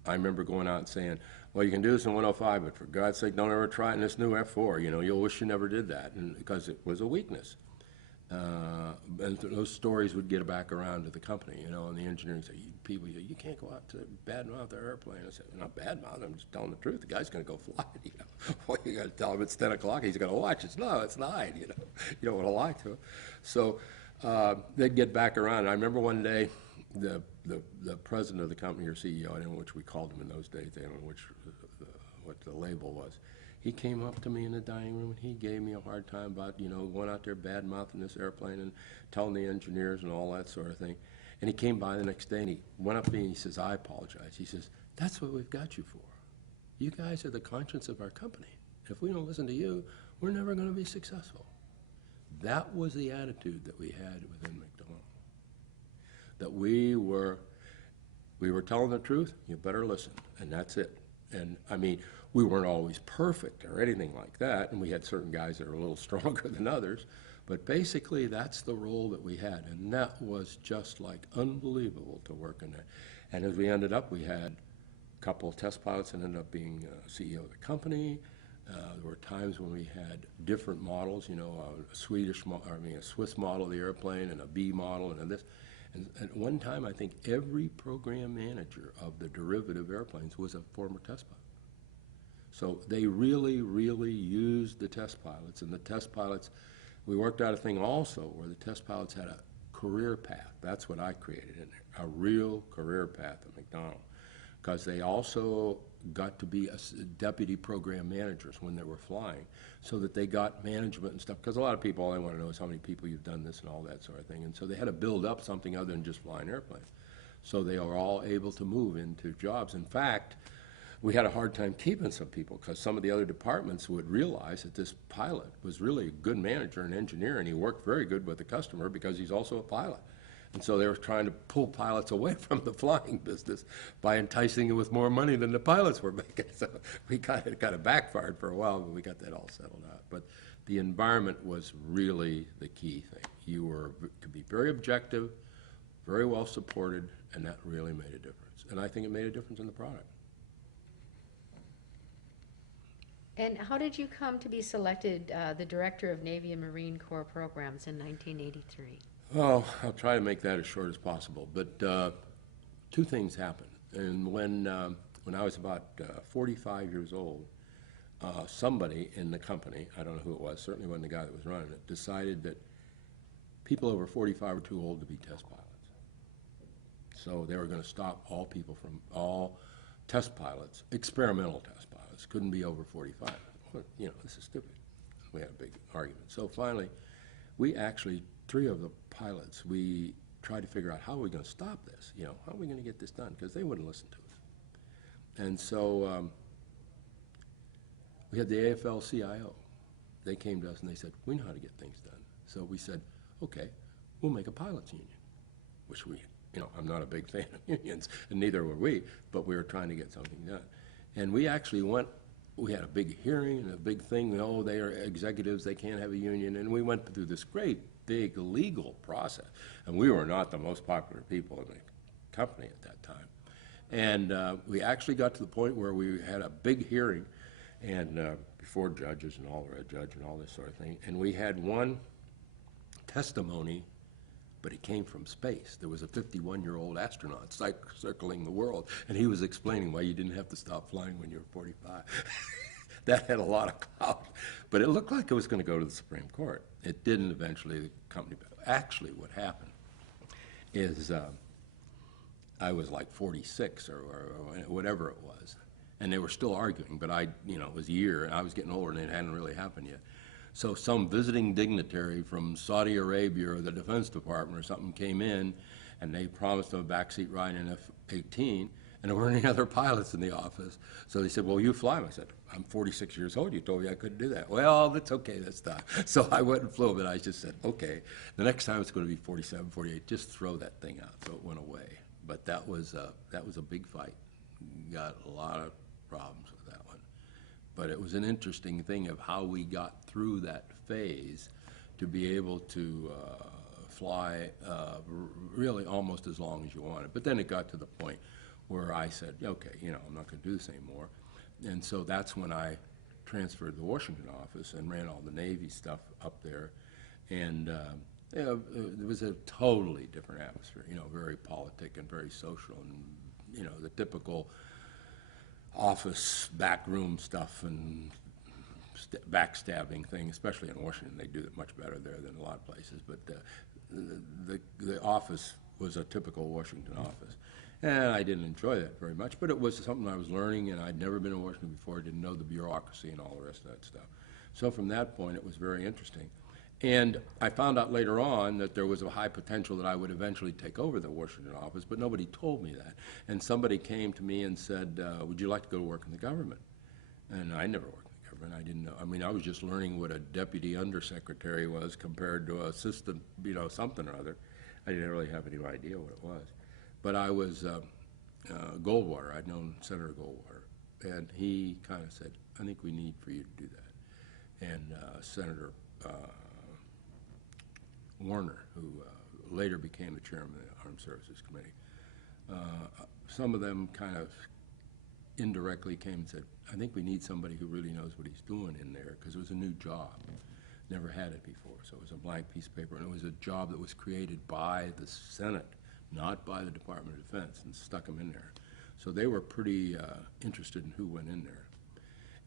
I remember going out and saying, well, you can do this in 105, but for God's sake, don't ever try it in this new F4. You know, you'll wish you never did that, and because it was a weakness. And those stories would get back around to the company, you know, and the engineering say, people, you can't go out to badmouth their airplane. I said, not badmouth, I'm just telling the truth. The guy's going to go fly it, you know. Well, you got to tell him it's 10 o'clock, he's going to watch. It's 9, you know. You don't want to lie to him. So they'd get back around. I remember one day, the president of the company, or CEO, I don't know which we called him in those days, I don't know what the label was. He came up to me in the dining room and he gave me a hard time about, you know, going out there bad-mouthing this airplane and telling the engineers and all that sort of thing. And he came by the next day and he went up to me and he says, I apologize. He says, that's what we've got you for. You guys are the conscience of our company. If we don't listen to you, we're never going to be successful. That was the attitude that we had within Mcdonald. That we were telling the truth, you better listen, and that's it. And I mean, we weren't always perfect or anything like that, and we had certain guys that were a little stronger than others, but basically that's the role that we had, and that was just like unbelievable to work in there. And as we ended up, we had a couple of test pilots that ended up being CEO of the company. There were times when we had different models, you know, a Swiss model of the airplane and a B model and this. And at one time, I think every program manager of the derivative airplanes was a former test pilot. So they really, really used the test pilots, and the test pilots, we worked out a thing also where the test pilots had a career path. That's what I created in there, a real career path at Mcdonald, because they also got to be deputy program managers when they were flying, so that they got management and stuff, because a lot of people, all they want to know is how many people you've done this and all that sort of thing, and so they had to build up something other than just flying airplanes. So they are all able to move into jobs. In fact, we had a hard time keeping some people because some of the other departments would realize that this pilot was really a good manager and engineer, and he worked very good with the customer because he's also a pilot. And so they were trying to pull pilots away from the flying business by enticing them with more money than the pilots were making. So we kind of backfired for a while, but we got that all settled out. But the environment was really the key thing. You could be very objective, very well supported, and that really made a difference. And I think it made a difference in the product. And how did you come to be selected the Director of Navy and Marine Corps Programs in 1983? Well, I'll try to make that as short as possible, but two things happened. And when I was about 45 years old, somebody in the company, I don't know who it was, certainly wasn't the guy that was running it, decided that people over 45 were too old to be test pilots. So they were going to stop all test pilots, experimental test pilots, couldn't be over 45. Well, you know, this is stupid. We had a big argument. So finally, we actually, 3 of the pilots, we tried to figure out how are we going to stop this? You know, how are we going to get this done? Because they wouldn't listen to us. And so we had the AFL-CIO. They came to us and they said, we know how to get things done. So we said, okay, we'll make a pilots union, which we, you know, I'm not a big fan of unions, and neither were we, but we were trying to get something done. And we actually we had a big hearing and a big thing, oh, they are executives, they can't have a union, and we went through this great big legal process. And we were not the most popular people in the company at that time. And we actually got to the point where we had a big hearing and before judges and all, red judge and all this sort of thing, and we had one testimony, but it came from space. There was a 51-year-old astronaut circling the world, and he was explaining why you didn't have to stop flying when you were 45. That had a lot of clout, but it looked like it was going to go to the Supreme Court. It didn't eventually. The company, actually what happened is I was like 46 or whatever it was, and they were still arguing, but it was a year, and I was getting older, and it hadn't really happened yet. So some visiting dignitary from Saudi Arabia or the Defense Department or something came in, and they promised them a backseat ride in F18, and there weren't any other pilots in the office. So they said, well, you fly him. I said, I'm 46 years old. You told me I couldn't do that. Well, that's okay, that's time. So I went and flew him, and I just said, okay, the next time it's going to be 47, 48, just throw that thing out. So it went away. But that was a big fight. Got a lot of problems with that one. But it was an interesting thing of how we got through that phase to be able to fly really almost as long as you wanted. But then it got to the point where I said, okay, you know, I'm not going to do this anymore. And so that's when I transferred to the Washington office and ran all the Navy stuff up there. And you know, it was a totally different atmosphere, you know, very politic and very social, and, you know, the typical office backroom stuff and backstabbing thing, especially in Washington. They do it much better there than a lot of places. But the office was a typical Washington office. And I didn't enjoy that very much, but it was something I was learning, and I'd never been in Washington before. I didn't know the bureaucracy and all the rest of that stuff. So from that point, it was very interesting. And I found out later on that there was a high potential that I would eventually take over the Washington office, but nobody told me that. And somebody came to me and said, would you like to go to work in the government? And I never worked in the government. I didn't know. I mean, I was just learning what a deputy undersecretary was compared to an assistant, you know, something or other. I didn't really have any idea what it was. But I was Goldwater. I'd known Senator Goldwater. And he kind of said, I think we need for you to do that. And Senator Warner, who later became the chairman of the Armed Services Committee, some of them kind of indirectly came and said, I think we need somebody who really knows what he's doing in there, because it was a new job. Never had it before, so it was a blank piece of paper, and it was a job that was created by the Senate, not by the Department of Defense, and stuck them in there. So they were pretty interested in who went in there.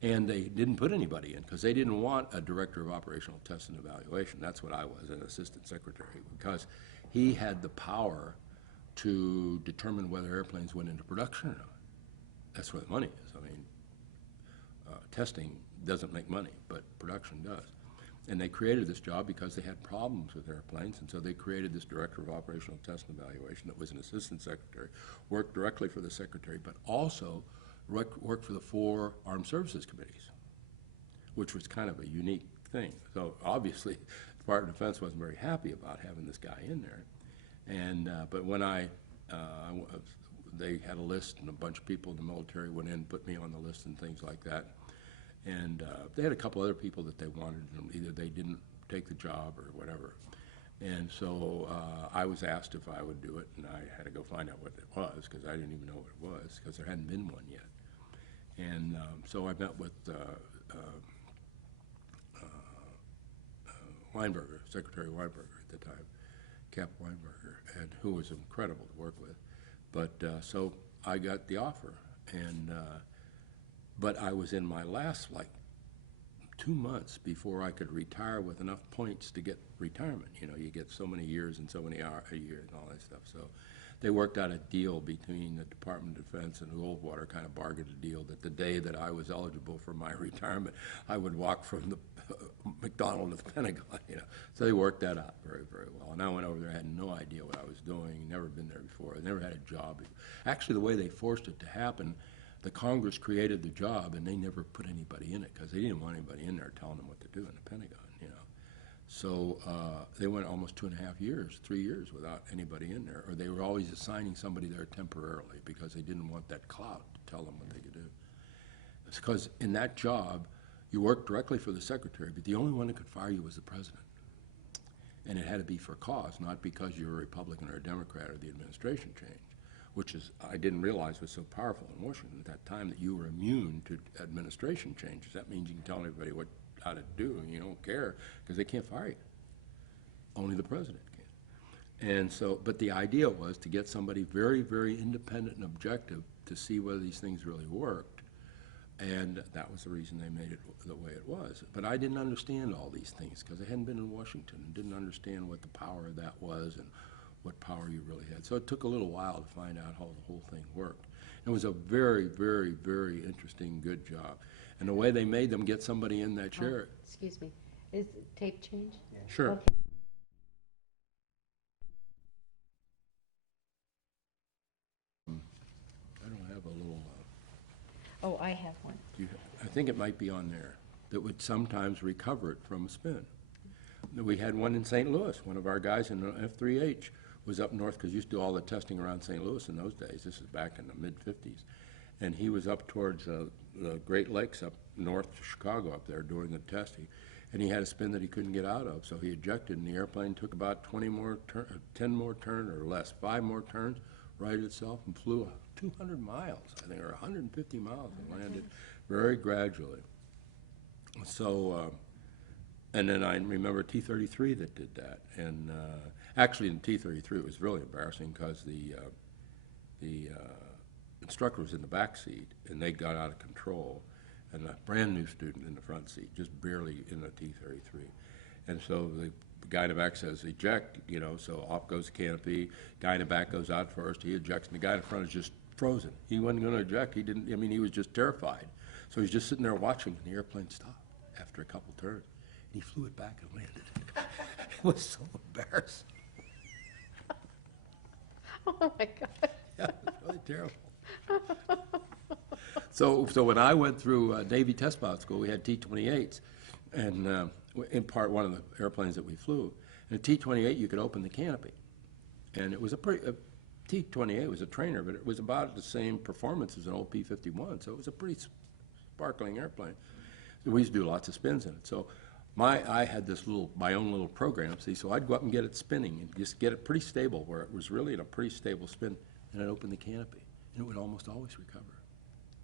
And they didn't put anybody in, because they didn't want a director of operational test and evaluation. That's what I was, an assistant secretary, because he had the power to determine whether airplanes went into production or not. That's where the money is. I mean, testing doesn't make money, but production does. And they created this job because they had problems with airplanes, and so they created this director of operational test and evaluation that was an assistant secretary, worked directly for the secretary, but also worked for the 4 armed services committees, which was kind of a unique thing. So obviously, the Department of Defense wasn't very happy about having this guy in there. And but when they had a list, and a bunch of people in the military went in, put me on the list and things like that. And they had a couple other people that they wanted, and either they didn't take the job or whatever. And so I was asked if I would do it, and I had to go find out what it was, because I didn't even know what it was, because there hadn't been one yet. And so I met with Weinberger, Secretary Weinberger at the time, Cap Weinberger, and who was incredible to work with. But so I got the offer, and but I was in my last, like, 2 months before I could retire with enough points to get retirement. You know, you get so many years and so many hours a year and all that stuff. So they worked out a deal between the Department of Defense and Goldwater, kind of bargained a deal that the day that I was eligible for my retirement, I would walk from the Mcdonald to the Pentagon, you know. So they worked that out very, very well. And I went over there, I had no idea what I was doing, never been there before, I never had a job. Actually, the way they forced it to happen, the Congress created the job, and they never put anybody in it, because they didn't want anybody in there telling them what to do in the Pentagon, you know. So they went almost 2.5 years, 3 years without anybody in there, or they were always assigning somebody there temporarily, because they didn't want that clout to tell them what they could do. It's because in that job, you worked directly for the secretary, but the only one that could fire you was the president. And it had to be for cause, not because you were a Republican or a Democrat or the administration changed, which is, I didn't realize was so powerful in Washington at that time, that you were immune to administration changes. That means you can tell everybody how to do, and you don't care, because they can't fire you. Only the president can. And so, but the idea was to get somebody very, very independent and objective to see whether these things really worked. And that was the reason they made it the way it was. But I didn't understand all these things, because I hadn't been in Washington and didn't understand what the power of that was and what power you really had. So it took a little while to find out how the whole thing worked. It was a very, very, very interesting, good job. And the way they made them get somebody in that chair. Oh, excuse me. Is the tape change? Yeah. Sure. Okay. I don't have a little, Oh, I have one. I think it might be on there, that would sometimes recover it from a spin. We had one in St. Louis. One of our guys in the F3H was up north, because he used to do all the testing around St. Louis in those days. This is back in the mid-50s. And he was up towards the Great Lakes up north of Chicago up there doing the testing. And he had a spin that he couldn't get out of, so he ejected, and the airplane took about 10 more turns or less, 5 more turns, righted itself, and flew 200 miles, I think, or 150 miles, and landed very gradually. So, and then I remember T-33 that did that. And actually in T-33 it was really embarrassing because the instructor was in the back seat and they got out of control, and a brand new student in the front seat, just barely in the T-33. And so the guy in the back says, eject, you know, so off goes the canopy. Guy in the back goes out first, he ejects, and the guy in front is just frozen. He wasn't going to eject, he didn't, I mean, he was just terrified. So he's just sitting there watching, and the airplane stopped after a couple turns. And he flew it back and landed it. It was so embarrassing. Oh my God. Yeah, it was really terrible. So when I went through Navy test pilot school, we had T-28s, and in part one of the airplanes that we flew. And a T-28, you could open the canopy, and it was a T-28 was a trainer, but it was about the same performance as an old P-51, so it was a pretty sparkling airplane. So we used to do lots of spins in it. So I had this my own little program, see, so I'd go up and get it spinning and just get it pretty stable where it was really in a pretty stable spin, and I'd open the canopy, and it would almost always recover.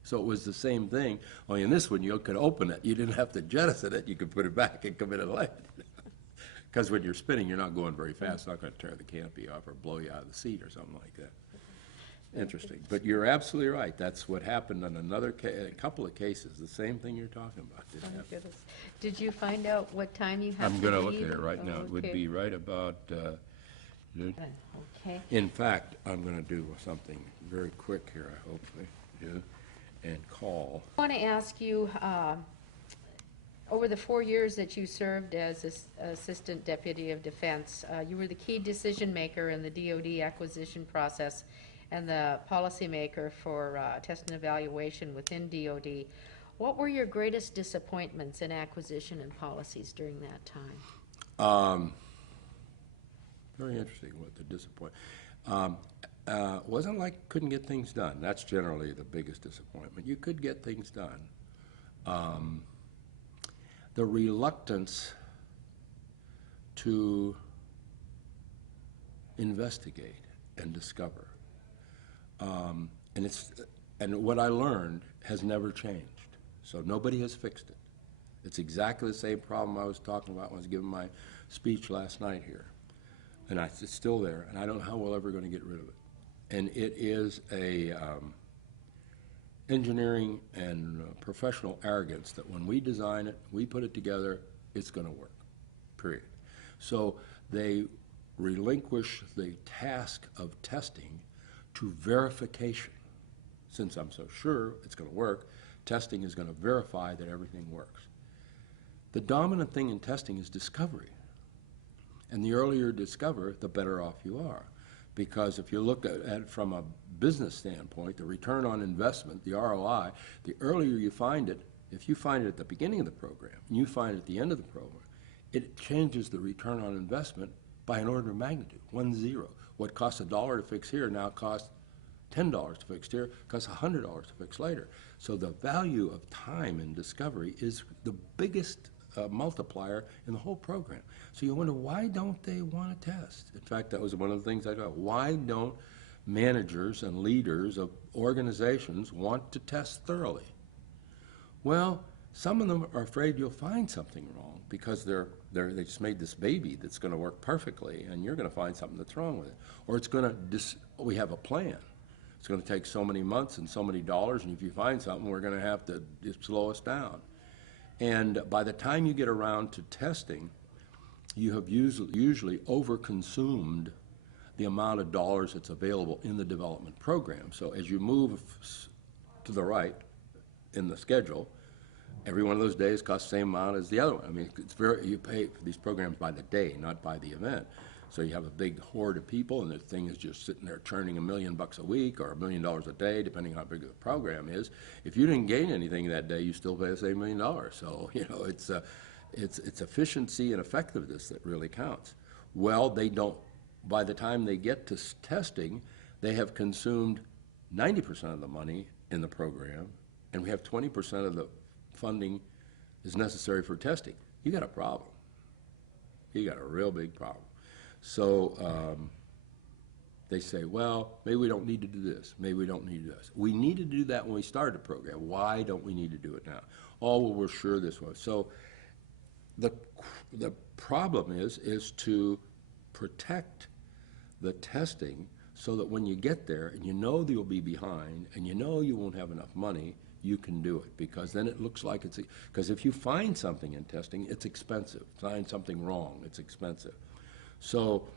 So it was the same thing, only in this one you could open it. You didn't have to jettison it. You could put it back and come in and land. Because when you're spinning, you're not going very fast. It's not going to tear the canopy off or blow you out of the seat or something like that. Interesting. But you're absolutely right. That's what happened in a couple of cases. The same thing you're talking about did Oh, happen. goodness. Did you find out what time you have I'm to going to leave? look at it right now. Oh, It would okay. be right about, Okay. in fact, I'm going to do something very quick here, I hopefully do, and call. I want to ask you, over the 4 years that you served as Assistant Deputy of Defense, you were the key decision maker in the DoD acquisition process and the policymaker for test and evaluation within DoD. What were your greatest disappointments in acquisition and policies during that time? Very interesting what the disappointment. Wasn't like couldn't get things done. That's generally the biggest disappointment. You could get things done. The reluctance to investigate and discover. And what I learned has never changed. So nobody has fixed it. It's exactly the same problem I was talking about when I was giving my speech last night here. And it's still there, and I don't know how we're ever going to get rid of it. And it is a engineering and professional arrogance that when we design it, we put it together, it's going to work, period. So they relinquish the task of testing to verification. Since I'm so sure it's going to work, testing is going to verify that everything works. The dominant thing in testing is discovery. And the earlier you discover, the better off you are. Because if you look at it from a business standpoint, the return on investment, the ROI, the earlier you find it, if you find it at the beginning of the program and you find it at the end of the program, it changes the return on investment by an order of magnitude, 1-0. What costs $1 to fix here now costs $10 to fix here, costs $100 to fix later. So the value of time in discovery is the biggest multiplier in the whole program. So you wonder, why don't they want to test? In fact, that was one of the things I got. Why don't managers and leaders of organizations want to test thoroughly? Well, some of them are afraid you'll find something wrong because they just made this baby that's going to work perfectly, and you're going to find something that's wrong with it. Or it's going to, we have a plan. It's going to take so many months and so many dollars, and if you find something, we're going to have to slow us down. And by the time you get around to testing, you have usually overconsumed the amount of dollars that's available in the development program. So as you move to the right in the schedule, every one of those days costs the same amount as the other one. I mean, you pay for these programs by the day, not by the event. So you have a big horde of people, and the thing is just sitting there churning $1 million a week or $1 million a day, depending on how big the program is. If you didn't gain anything that day, you still pay the same $1 million. So you know, it's efficiency and effectiveness that really counts. Well, they don't. By the time they get to testing, they have consumed 90% of the money in the program, and we have 20% of the funding is necessary for testing. You got a problem. You got a real big problem. So They say, well, maybe we don't need to do this, maybe we don't need to do this. We needed to do that when we started the program. Why don't we need to do it now? Oh, well, we're sure this was. So the problem is to protect the testing so that when you get there and you know you'll be behind and you know you won't have enough money, you can do it, because then it looks like it's, because if you find something in testing, it's expensive. Find something wrong, it's expensive. So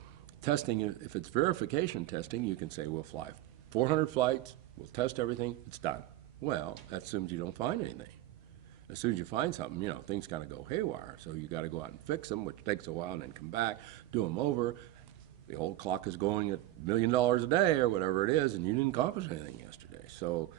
testing, if it's verification testing, you can say we'll fly 400 flights, we'll test everything, it's done. Well, that assumes you don't find anything. As soon as you find something, you know, things kind of go haywire. So you got to go out and fix them, which takes a while, and then come back, do them over. The old clock is going at $1 million a day or whatever it is, and you didn't accomplish anything yesterday. So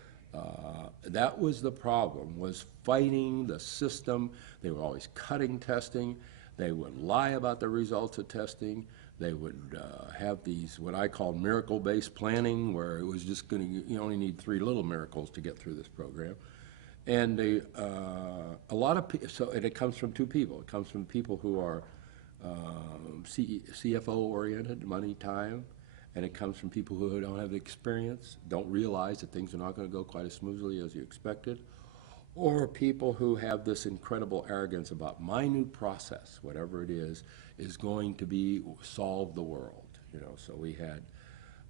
that was the problem, was fighting the system. They were always cutting testing. They would lie about the results of testing. They would have these, what I call miracle-based planning, where it was just going to, you only need 3 little miracles to get through this program. And a lot of people, so, and it comes from 2 people. It comes from people who are CFO-oriented, money, time, and it comes from people who don't have the experience, don't realize that things are not going to go quite as smoothly as you expected, or people who have this incredible arrogance about my new process, whatever it is going to be solve the world. You know, so we had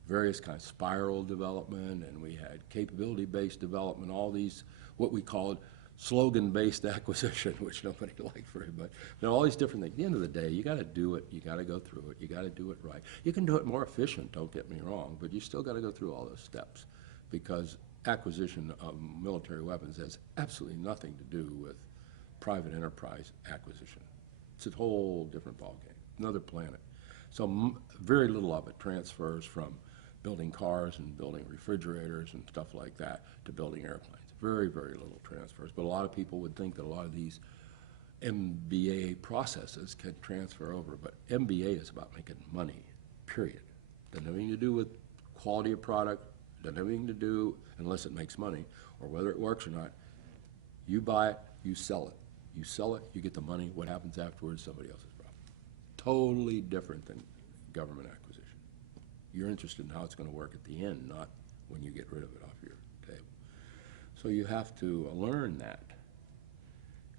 various kinds of spiral development, and we had capability-based development, all these, what we called slogan-based acquisition, which nobody liked very much. There are all these different things. At the end of the day, you got to do it, you got to go through it, you got to do it right. You can do it more efficient, don't get me wrong, but you still got to go through all those steps, because acquisition of military weapons has absolutely nothing to do with private enterprise acquisition. It's a whole different ballgame, another planet. So very little of it transfers from building cars and building refrigerators and stuff like that to building airplanes. Very, very little transfers. But a lot of people would think that a lot of these MBA processes can transfer over. But MBA is about making money, period. Doesn't have anything to do with quality of product, doesn't have anything to do, unless it makes money, or whether it works or not. You buy it, you sell it. You sell it, you get the money. What happens afterwards is somebody else's problem. Totally different than government acquisition. You're interested in how it's going to work at the end, not when you get rid of it off your table. So you have to learn that,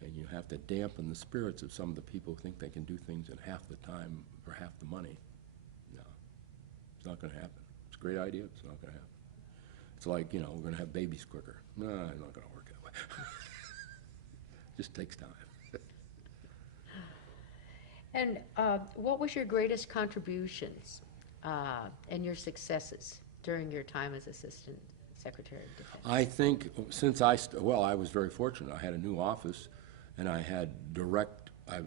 and you have to dampen the spirits of some of the people who think they can do things in half the time for half the money. No, it's not going to happen. It's a great idea, it's not going to happen. It's like, you know, we're going to have babies quicker. No, it's not going to work that way. Just takes time. And what was your greatest contributions and your successes during your time as Assistant Secretary of Defense? I think since I was very fortunate. I had a new office, and I had I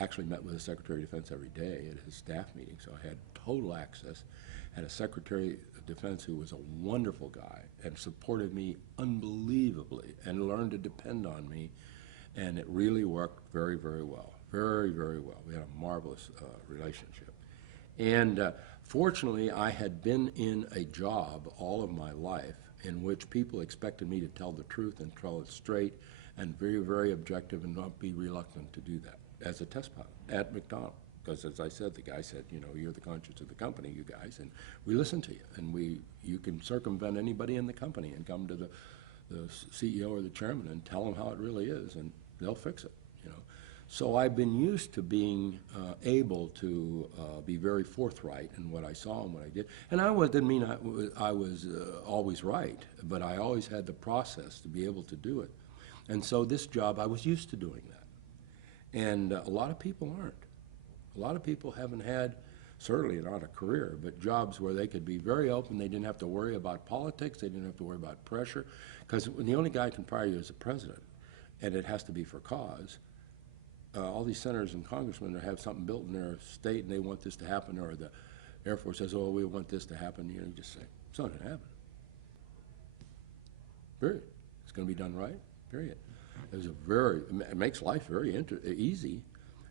actually met with the Secretary of Defense every day at his staff meeting, so I had total access. Had a Secretary of Defense who was a wonderful guy and supported me unbelievably and learned to depend on me, and it really worked very, very well. Very, very well. We had a marvelous relationship. And fortunately, I had been in a job all of my life in which people expected me to tell the truth and tell it straight and very, very objective and not be reluctant to do that as a test pilot at Mcdonald. Because as I said, the guy said, you know, you're the conscience of the company, you guys, and we listen to you. And you can circumvent anybody in the company and come to the CEO or the chairman and tell them how it really is, and they'll fix it, you know. So I've been used to being able to be very forthright in what I saw and what I did. And didn't mean I was always right, but I always had the process to be able to do it. And so this job, I was used to doing that. And a lot of people aren't. A lot of people haven't had, certainly not a career, but jobs where they could be very open. They didn't have to worry about politics. They didn't have to worry about pressure. Because the only guy who can fire you is the president, and it has to be for cause. All these senators and congressmen have something built in their state and they want this to happen, or the Air Force says, oh, we want this to happen. You know, you just say, it's not going to happen. Period. It's going to be done right. Period. It makes life very easy,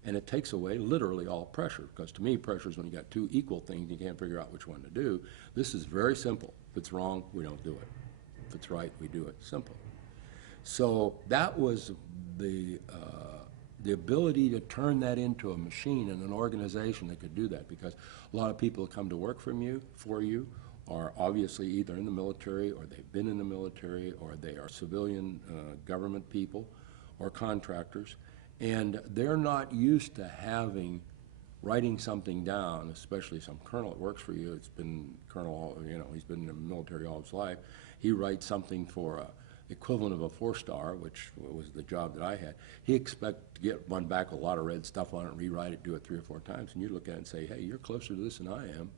and it takes away literally all pressure. Because to me, pressure is when you got 2 equal things, you can't figure out which one to do. This is very simple. If it's wrong, we don't do it. If it's right, we do it. Simple. So that was the the ability to turn that into a machine and an organization that could do that, because a lot of people come to work for you are obviously either in the military, or they've been in the military, or they are civilian government people or contractors, and they're not used to writing something down, especially some colonel that works for you. It's been colonel, he's been in the military all his life. He writes something for equivalent of a 4-star, which was the job that I had. He expects to get one back with a lot of red stuff on it, rewrite it, do it 3 or 4 times, and you look at it and say, hey, you're closer to this than I am.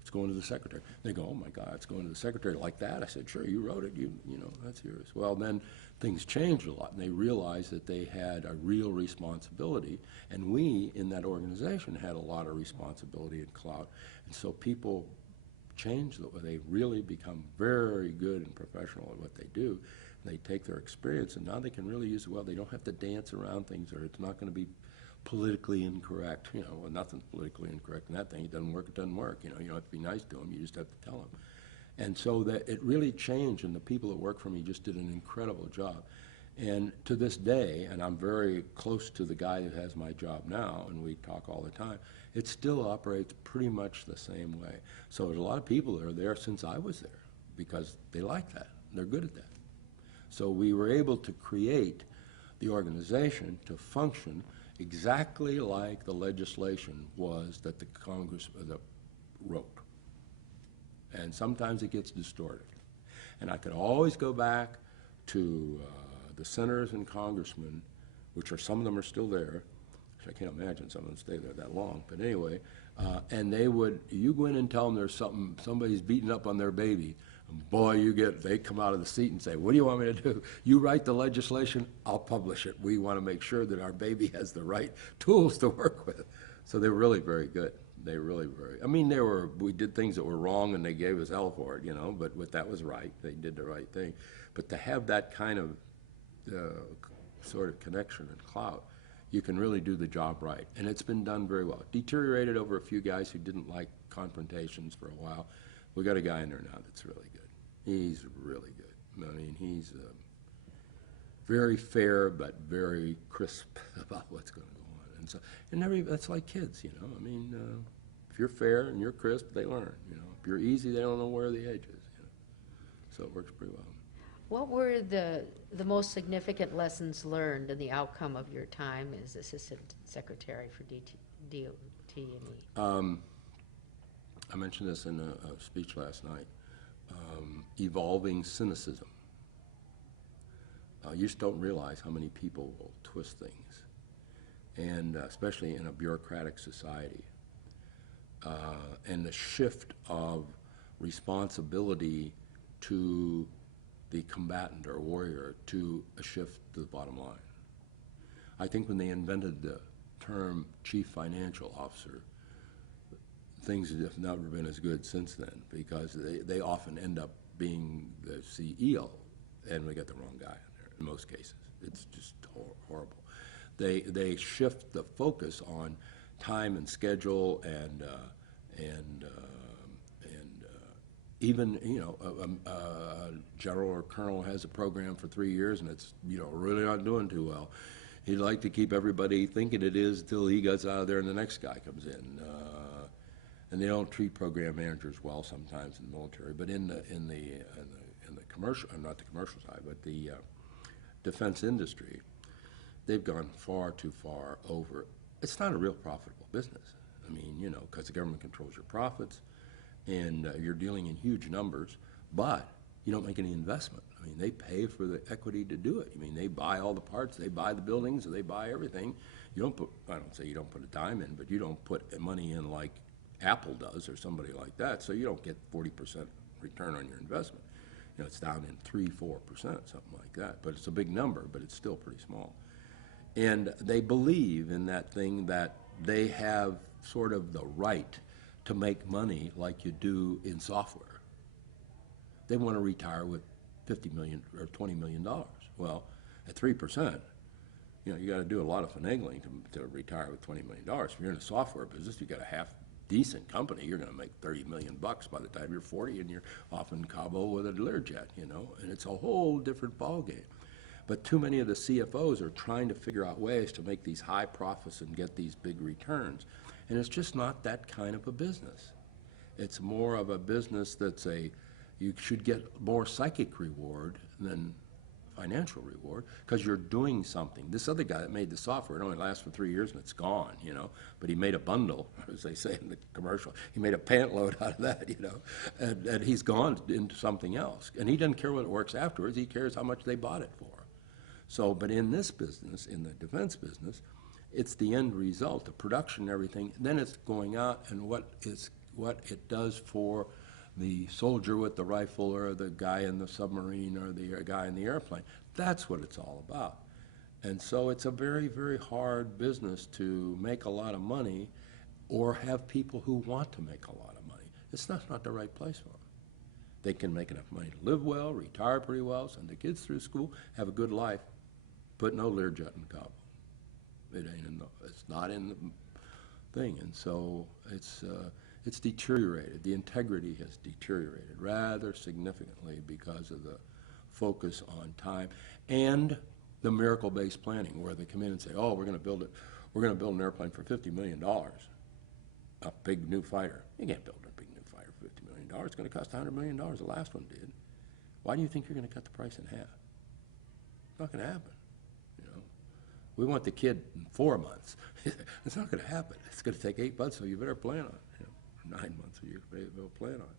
It's going to the secretary. They go, oh my God, it's going to the secretary like that? I said, sure, you wrote it, you know, that's yours. Well, then things changed a lot, and they realized that they had a real responsibility, and we in that organization had a lot of responsibility in cloud. And so people change, they really become very good and professional at what they do. And they take their experience, and now they can really use it well. They don't have to dance around things, or it's not going to be politically incorrect. Well, nothing's politically incorrect in that thing. It doesn't work, it doesn't work. You don't have to be nice to them, you just have to tell them. And so that it really changed, and the people that work for me just did an incredible job. And to this day, and I'm very close to the guy that has my job now, and we talk all the time, it still operates pretty much the same way. So there's a lot of people that are there since I was there, because they like that, they're good at that. So we were able to create the organization to function exactly like the legislation was that the Congress wrote. And sometimes it gets distorted. And I could always go back to the senators and congressmen, which are, some of them are still there, which I can't imagine some of them stay there that long, but anyway, and you go in and tell them there's somebody's beating up on their baby, and boy, they come out of the seat and say, what do you want me to do? You write the legislation, I'll publish it. We want to make sure that our baby has the right tools to work with. So they were really very good. They really very, we did things that were wrong and they gave us hell for it, but that was right. They did the right thing. But to have that kind of sort of connection and clout, you can really do the job right. And it's been done very well. Deteriorated over a few guys who didn't like confrontations for a while. We got a guy in there now that's really good. He's really good. He's very fair but very crisp about what's going to go on. And so, that's like kids, if you're fair and you're crisp, they learn. If you're easy, they don't know where the edge is. So it works pretty well. What were the most significant lessons learned in the outcome of your time as Assistant Secretary for DOT&E? I mentioned this in a speech last night. Evolving cynicism. You just don't realize how many people will twist things, and especially in a bureaucratic society. And the shift of responsibility to the combatant or warrior to a shift to the bottom line. I think when they invented the term chief financial officer, things have never been as good since then, because they often end up being the CEO, and we get the wrong guy in there in most cases. It's just horrible. They shift the focus on time and schedule and even, a general or colonel has a program for 3 years and it's, really not doing too well. He'd like to keep everybody thinking it is until he gets out of there and the next guy comes in. And they don't treat program managers well sometimes in the military, but in the commercial, not the commercial side, but the defense industry, they've gone far too far over. It's not a real profitable business. Because the government controls your profits, and you're dealing in huge numbers, but you don't make any investment. They pay for the equity to do it. They buy all the parts, they buy the buildings, they buy everything. You don't put, I don't say you don't put a dime in, but you don't put money in like Apple does or somebody like that, so you don't get 40% return on your investment. It's down in 3-4%, something like that. But it's a big number, but it's still pretty small. And they believe in that thing that they have sort of the right to make money like you do in software. They want to retire with $50 million or $20 million. Well, at 3%, you got to do a lot of finagling to retire with $20 million. If you're in a software business, you got a half decent company, you're going to make $30 million by the time you're 40, and you're off in Cabo with a Learjet, and it's a whole different ballgame. But too many of the CFOs are trying to figure out ways to make these high profits and get these big returns. And it's just not that kind of a business. It's more of a business that's you should get more psychic reward than financial reward, because you're doing something. This other guy that made the software, it only lasts for 3 years and it's gone, you know, but he made a bundle, as they say in the commercial. He made a pant load out of that, you know, and he's gone into something else. And he doesn't care what it works afterwards, he cares how much they bought it for. So, but in this business, in the defense business, it's the end result, the production and everything, then it's going out and what it does for the soldier with the rifle or the guy in the submarine or the guy in the airplane. That's what it's all about. And so it's a very, very hard business to make a lot of money or have people who want to make a lot of money. It's not the right place for them. They can make enough money to live well, retire pretty well, send their kids through school, have a good life, but no Learjet in Kabul. It's not in the thing, and so it's deteriorated. The integrity has deteriorated rather significantly because of the focus on time and the miracle-based planning, where they come in and say, "Oh, we're going to build an airplane for $50 million, a big new fighter." You can't build a big new fighter for $50 million. It's going to cost $100 million. The last one did. Why do you think you're going to cut the price in half? It's not going to happen. We want the kid in 4 months. It's not going to happen. It's going to take 8 months, so you better plan on it. 9 months, so you better plan on it.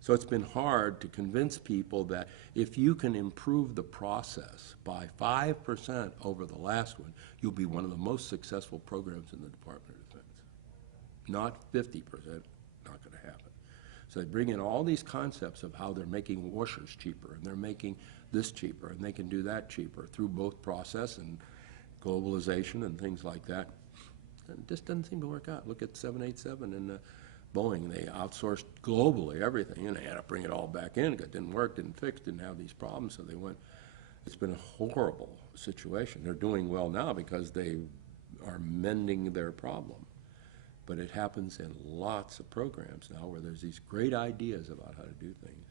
So it's been hard to convince people that if you can improve the process by 5% over the last one, you'll be one of the most successful programs in the Department of Defense. Not 50%, not going to happen. So they bring in all these concepts of how they're making washers cheaper, and they're making this cheaper, and they can do that cheaper through both process and globalization and things like that. And it just doesn't seem to work out. Look at 787 and Boeing. They outsourced globally everything, and they had to bring it all back in because it didn't work, didn't fix, didn't have these problems, so they went. It's been a horrible situation. They're doing well now because they are mending their problem. But it happens in lots of programs now where there's these great ideas about how to do things.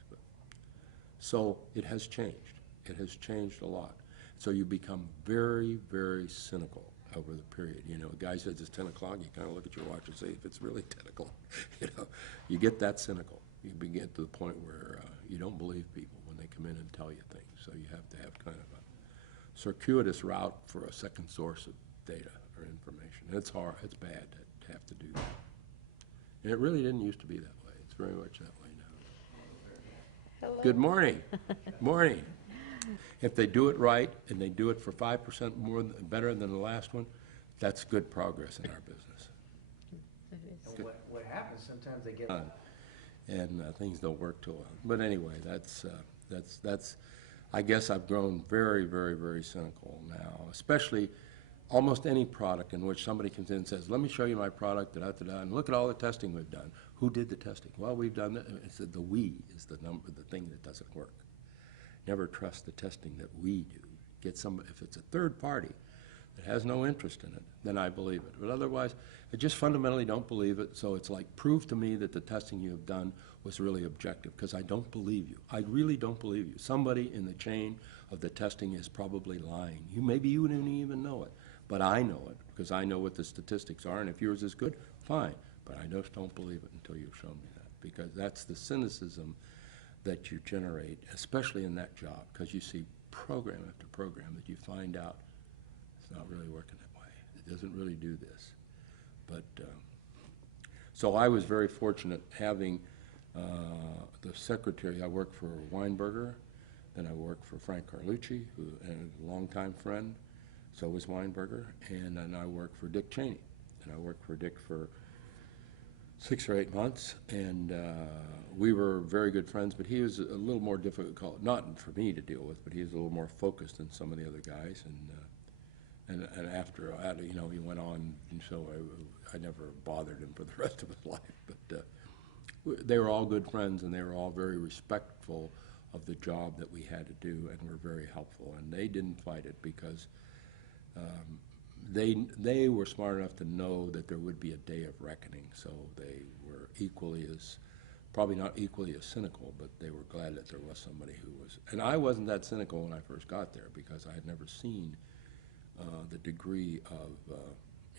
So it has changed. It has changed a lot. So you become very, very cynical over the period. You know, a guy says it's 10 o'clock, you kind of look at your watch and say, if it's really 10 o'clock, you know, you get that cynical. You begin to the point where you don't believe people when they come in and tell you things. So you have to have kind of a circuitous route for a second source of data or information. And it's hard, it's bad to have to do that. And it really didn't used to be that way. It's very much that way now. Hello. Good morning. Morning. If they do it right and they do it for 5% more better than the last one, that's good progress in our business. And what happens, sometimes they get, And things don't work too well. But anyway, that's, I guess I've grown very, very, very cynical now, especially almost any product in which somebody comes in and says, let me show you my product, da-da-da-da, and look at all the testing we've done. Who did the testing? Well, we've done that. It's the we is the thing that doesn't work. Never trust the testing that we do. Get some, if it's a third party that has no interest in it, then I believe it. But otherwise, I just fundamentally don't believe it. So it's like, prove to me that the testing you have done was really objective, because I don't believe you. I really don't believe you. Somebody in the chain of the testing is probably lying. Maybe you didn't even know it, but I know it because I know what the statistics are. And if yours is good, fine. But I just don't believe it until you've shown me that, because that's the cynicism that you generate, especially in that job, because you see program after program that you find out it's not really working that way. It doesn't really do this. But so I was very fortunate having the secretary. I worked for Weinberger, then I worked for Frank Carlucci, who and a longtime friend. So was Weinberger, and then I worked for Dick Cheney, and I worked for Dick for 6 or 8 months, and we were very good friends, but he was a little more difficult, not for me to deal with, but he was a little more focused than some of the other guys, and after, you know, he went on, and so I never bothered him for the rest of his life, but they were all good friends, and they were all very respectful of the job that we had to do, and were very helpful, and they didn't fight it because they were smart enough to know that there would be a day of reckoning, so they were equally as probably not equally as cynical, but they were glad that there was somebody who was. And I wasn't that cynical when I first got there because I had never seen the degree of,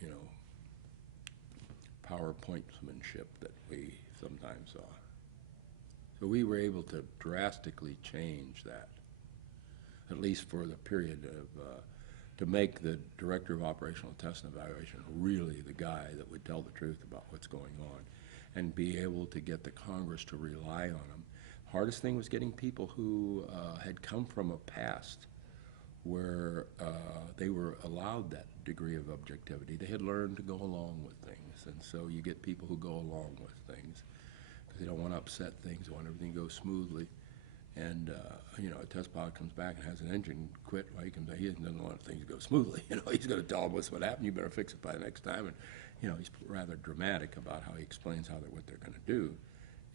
you know, PowerPointmanship that we sometimes saw. So we were able to drastically change that, at least for the period of, to make the Director of Operational Test and Evaluation really the guy that would tell the truth about what's going on and be able to get the Congress to rely on him. Hardest thing was getting people who had come from a past where they were allowed that degree of objectivity. They had learned to go along with things, and so you get people who go along with things because they don't want to upset things, they want everything to go smoothly. And you know, a test pilot comes back and has an engine quit. Well, he doesn't want things to go smoothly. You know, he's going to tell them what happened. You better fix it by the next time. And you know, he's rather dramatic about how he explains what they're going to do.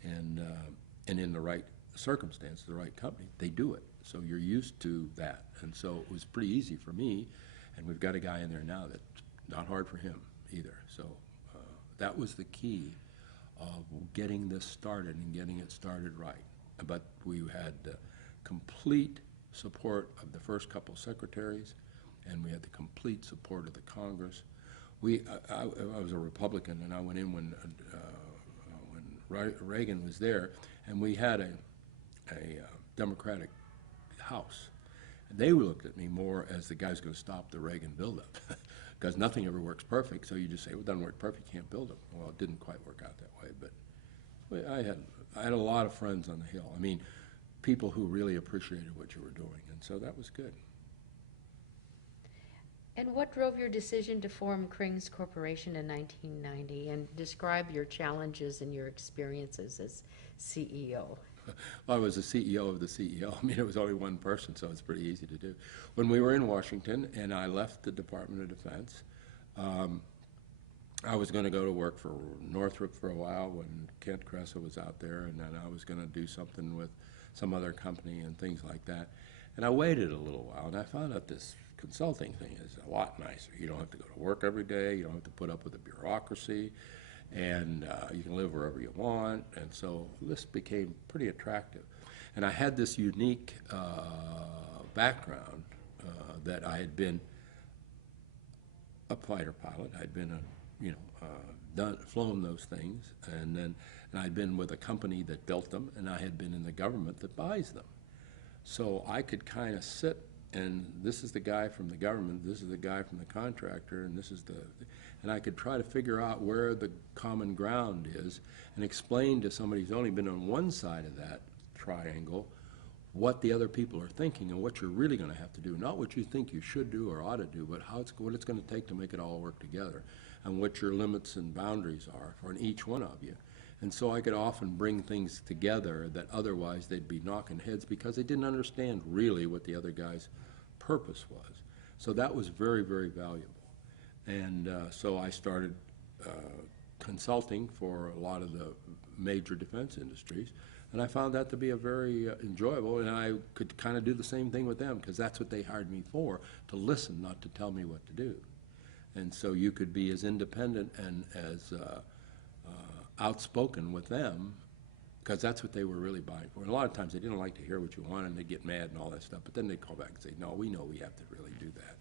And in the right circumstance, the right company, they do it. So you're used to that. And so it was pretty easy for me. And we've got a guy in there now that's not hard for him either. So that was the key of getting this started and getting it started right. But we had complete support of the first couple secretaries, and we had the complete support of the Congress. I was a Republican, and I went in when Reagan was there, and we had a Democratic House. And they looked at me more as the guy's going to stop the Reagan buildup, because nothing ever works perfect. So you just say, well, it doesn't work perfect, you can't build it. Well, it didn't quite work out that way, but I had a lot of friends on the Hill. I mean, people who really appreciated what you were doing, and so that was good. And what drove your decision to form Krings Corporation in 1990, and describe your challenges and your experiences as CEO? Well, I was the CEO of the CEO. I mean, it was only one person, so it's pretty easy to do. When we were in Washington and I left the Department of Defense, I was going to go to work for Northrop for a while when Kent Cressa was out there, and then I was going to do something with some other company and things like that. And I waited a little while, and I found out this consulting thing is a lot nicer. You don't have to go to work every day. You don't have to put up with the bureaucracy, and you can live wherever you want. And so this became pretty attractive. And I had this unique background that I had been a fighter pilot. I'd been flown those things, and I'd been with a company that built them, and I had been in the government that buys them. So I could kind of sit, and this is the guy from the government, this is the guy from the contractor, and and I could try to figure out where the common ground is and explain to somebody who's only been on one side of that triangle what the other people are thinking and what you're really going to have to do. Not what you think you should do or ought to do, but what it's going to take to make it all work together, and what your limits and boundaries are for each one of you. And so I could often bring things together that otherwise they'd be knocking heads because they didn't understand really what the other guy's purpose was. So that was very, very valuable. And so I started consulting for a lot of the major defense industries, and I found that to be a very enjoyable, and I could kind of do the same thing with them because that's what they hired me for, to listen, not to tell me what to do. And so you could be as independent and as outspoken with them, because that's what they were really buying for. And a lot of times they didn't like to hear what you wanted, and they'd get mad and all that stuff, but then they'd call back and say, no, we know we have to really do that.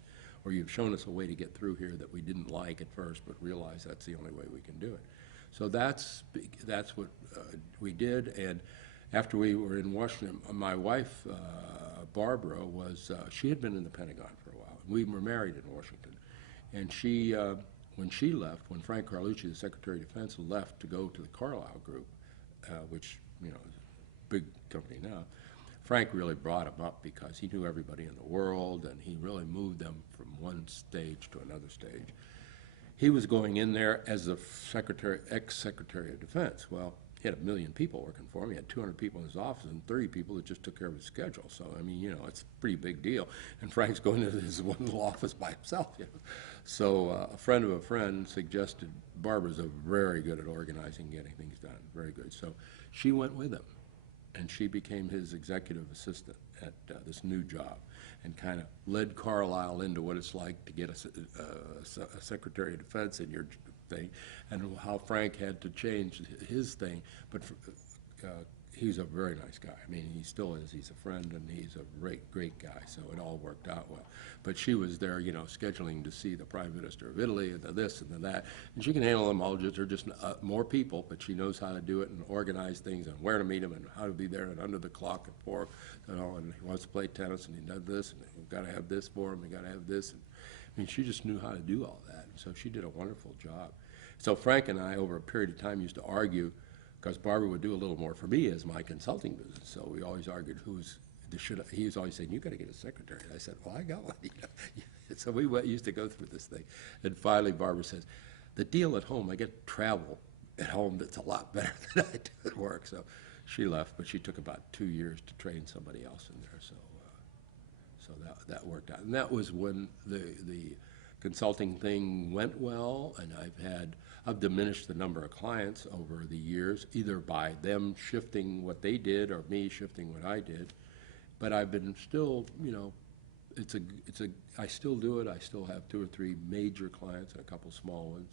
Or you've shown us a way to get through here that we didn't like at first, but realize that's the only way we can do it. So that's what we did. And after we were in Washington, my wife, Barbara, she had been in the Pentagon for a while. We were married in Washington. And when she left, when Frank Carlucci, the Secretary of Defense, left to go to the Carlyle Group, which, you know, is a big company now, Frank really brought him up because he knew everybody in the world, and he really moved them from one stage to another stage. He was going in there as the ex-Secretary of Defense. Well, he had 1 million people working for him. He had 200 people in his office and 30 people that just took care of his schedule. So, I mean, you know, it's a pretty big deal. And Frank's going into his one little office by himself, you know. So a friend of a friend suggested, Barbara's very good at organizing, getting things done, very good. So she went with him, and she became his executive assistant at this new job, and kind of led Carlyle into what it's like to get a Secretary of Defense in your thing, and how Frank had to change his thing. But he's a very nice guy. I mean, he still is. He's a friend, and he's a great, great guy, so it all worked out well. But she was there, you know, scheduling to see the Prime Minister of Italy and the this and the that. And she can handle them all. They're just more people, but she knows how to do it and organize things and where to meet them and how to be there and under the clock at 4, you know, and he wants to play tennis and he does this, and we've got to have this for him, we've got to have this. And, I mean, she just knew how to do all that, and so she did a wonderful job. So Frank and I, over a period of time, used to argue, because Barbara would do a little more for me as my consulting business. So we always argued he was always saying, you got to get a secretary. And I said, well, I got one. So we used to go through this thing. And finally Barbara says, the deal at home, I get to travel at home that's a lot better than I do at work. So she left, but she took about 2 years to train somebody else in there. So that worked out. And that was when the consulting thing went well, and I've diminished the number of clients over the years, either by them shifting what they did or me shifting what I did. But I've been still, you know, I still do it. I still have 2 or 3 major clients and a couple small ones.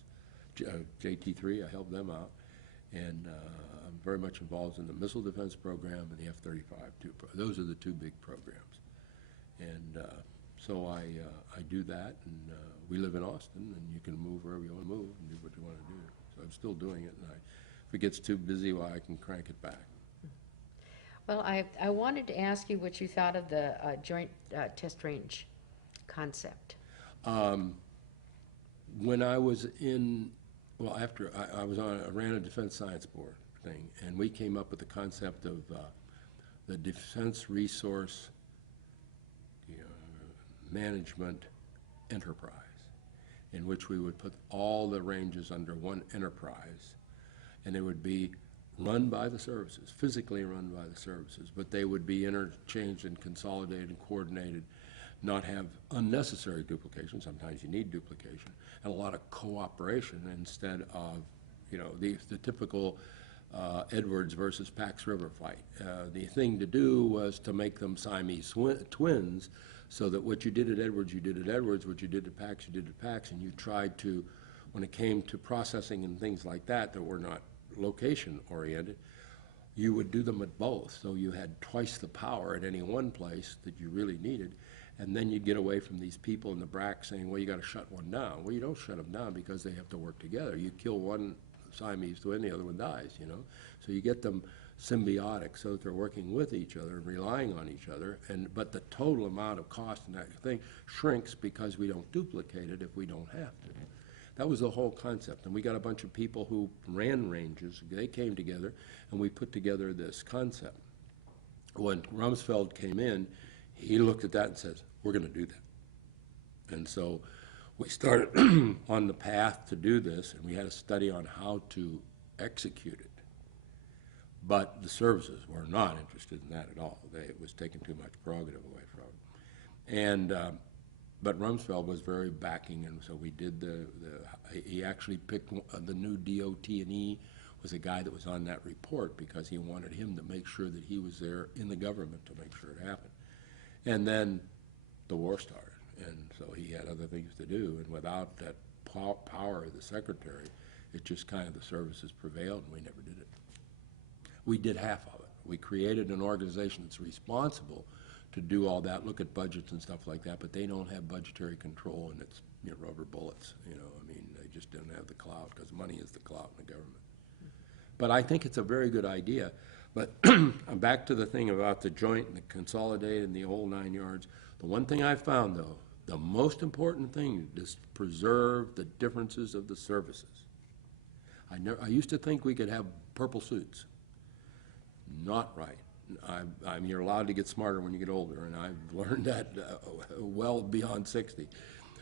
JT3, I help them out. And I'm very much involved in the missile defense program and the F-35 too. Those are the 2 big programs. And so I do that, and we live in Austin, and you can move wherever you want to move and do what you want to do. So I'm still doing it, and if it gets too busy, well, I can crank it back. Well, I wanted to ask you what you thought of the joint test range concept. When I was after I ran a defense science board thing, and we came up with the concept of the defense resource management enterprise, in which we would put all the ranges under one enterprise, and they would be run by the services, physically run by the services, but they would be interchanged and consolidated and coordinated, not have unnecessary duplication. Sometimes you need duplication, and a lot of cooperation instead of, you know, the typical Edwards versus Pax River fight. The thing to do was to make them Siamese twins, so that what you did at Edwards, you did at Edwards, what you did at Pax, you did at Pax, and you tried to, when it came to processing and things like that were not location-oriented, you would do them at both. So you had twice the power at any one place that you really needed, and then you'd get away from these people in the BRAC saying, well, you got to shut one down. Well, you don't shut them down because they have to work together. You kill one Siamese twin, the other one dies, you know? So you get them symbiotic so that they're working with each other and relying on each other, but the total amount of cost and that thing shrinks because we don't duplicate it if we don't have to. That was the whole concept, and we got a bunch of people who ran ranges. They came together, and we put together this concept. When Rumsfeld came in, he looked at that and says, we're going to do that. And so we started on the path to do this, and we had a study on how to execute it. But the services were not interested in that at all. It was taking too much prerogative away from them. And but Rumsfeld was very backing, and so we did he actually picked the new DOT&E was a guy that was on that report because he wanted him to make sure that he was there in the government to make sure it happened. And then the war started, and so he had other things to do, and without that power of the secretary, it just kind of the services prevailed, and we never did it. We did half of it. We created an organization that's responsible to do all that, look at budgets and stuff like that, but they don't have budgetary control, and it's, you know, rubber bullets, you know. I mean, they just don't have the clout, because money is the clout in the government. But I think it's a very good idea. But I'm back to the thing about the joint and the consolidated and the whole 9 yards. The one thing I found, though, the most important thing is to preserve the differences of the services. I used to think we could have purple suits. Not right. You're allowed to get smarter when you get older, and I've learned that well beyond 60.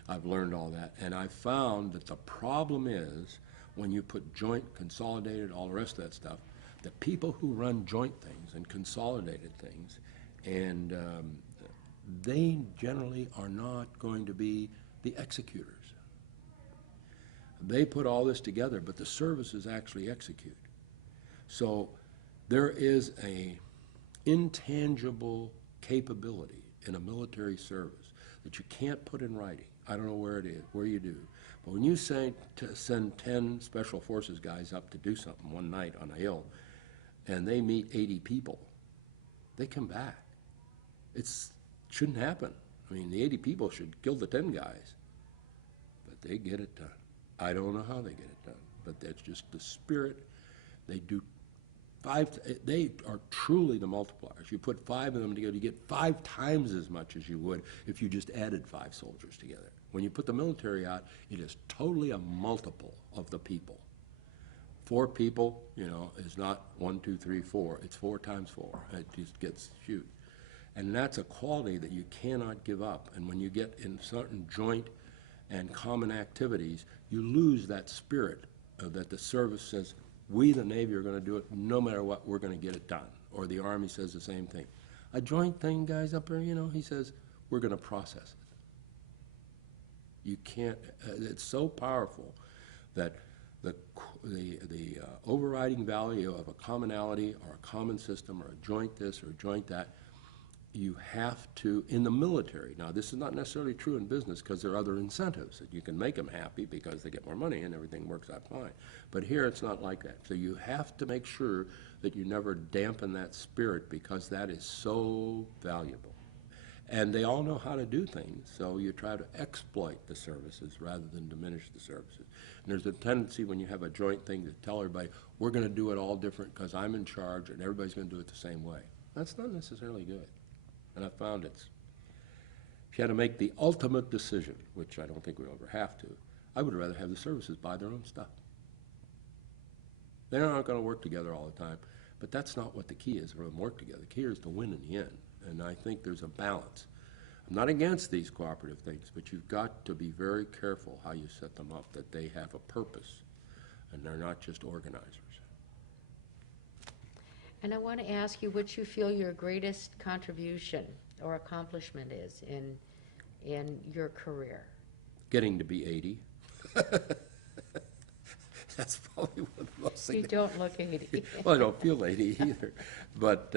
I've learned all that, and I found that the problem is when you put joint, consolidated, all the rest of that stuff, the people who run joint things and consolidated things, and they generally are not going to be the executors. They put all this together, but the services actually execute. So there is a intangible capability in a military service that you can't put in writing. I don't know where it is, where you do. But when you say to send 10 special forces guys up to do something one night on a hill, and they meet 80 people, they come back. Shouldn't happen. I mean, the 80 people should kill the 10 guys, but they get it done. I don't know how they get it done, but that's just the spirit. They do they are truly the multipliers. You put 5 of them together, you get 5 times as much as you would if you just added 5 soldiers together. When you put the military out, it is totally a multiple of the people. 4 people, you know, is not 1, 2, 3, 4. It's 4 times 4. It just gets huge. And that's a quality that you cannot give up. And when you get in certain joint and common activities, you lose that spirit that the service says, we, the Navy, are going to do it no matter what, we're going to get it done. Or the Army says the same thing. A joint thing, guys, up there, you know, he says, we're going to process it. You can't, it's so powerful that the overriding value of a commonality or a common system or a joint this or a joint that, you have to, in the military, now this is not necessarily true in business because there are other incentives that you can make them happy because they get more money and everything works out fine. But here it's not like that. So you have to make sure that you never dampen that spirit because that is so valuable. And they all know how to do things, so you try to exploit the services rather than diminish the services. And there's a tendency when you have a joint thing to tell everybody, we're going to do it all different because I'm in charge and everybody's going to do it the same way. That's not necessarily good. And I found if you had to make the ultimate decision, which I don't think we'll ever have to, I would rather have the services buy their own stuff. They're not going to work together all the time, but that's not what the key is for them to work together. The key is to win in the end, and I think there's a balance. I'm not against these cooperative things, but you've got to be very careful how you set them up, that they have a purpose, and they're not just organizers. And I want to ask you what you feel your greatest contribution or accomplishment is in your career. Getting to be 80. That's probably one of the most You don't look 80. Well, I don't feel 80 either. But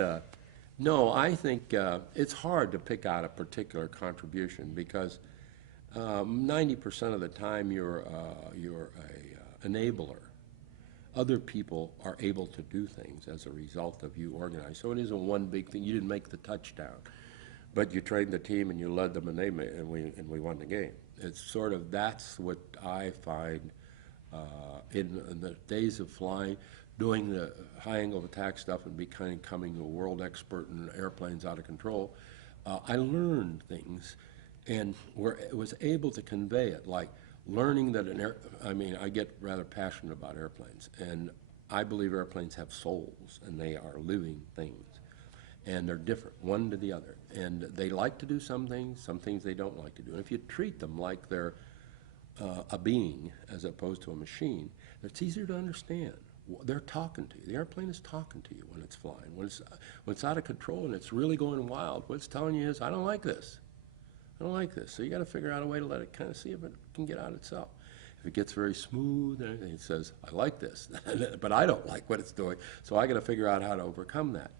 no, I think it's hard to pick out a particular contribution because 90% of the time you're a enabler. Other people are able to do things as a result of you organizing. So it isn't one big thing. You didn't make the touchdown, but you trained the team and you led them and we won the game. It's sort of, that's what I find in the days of flying, doing the high angle attack stuff and becoming a world expert in airplanes out of control. I learned things and was able to convey it, like learning that I get rather passionate about airplanes, and I believe airplanes have souls, and they are living things, and they're different, one to the other, and they like to do some things they don't like to do. And if you treat them like they're a being as opposed to a machine, it's easier to understand. They're talking to you. The airplane is talking to you when it's flying. When it's out of control and it's really going wild, what it's telling you is, I don't like this. I don't like this. So you got to figure out a way to let it kind of see if it can get out itself. If it gets very smooth and everything, it says, I like this, but I don't like what it's doing. So I got to figure out how to overcome that.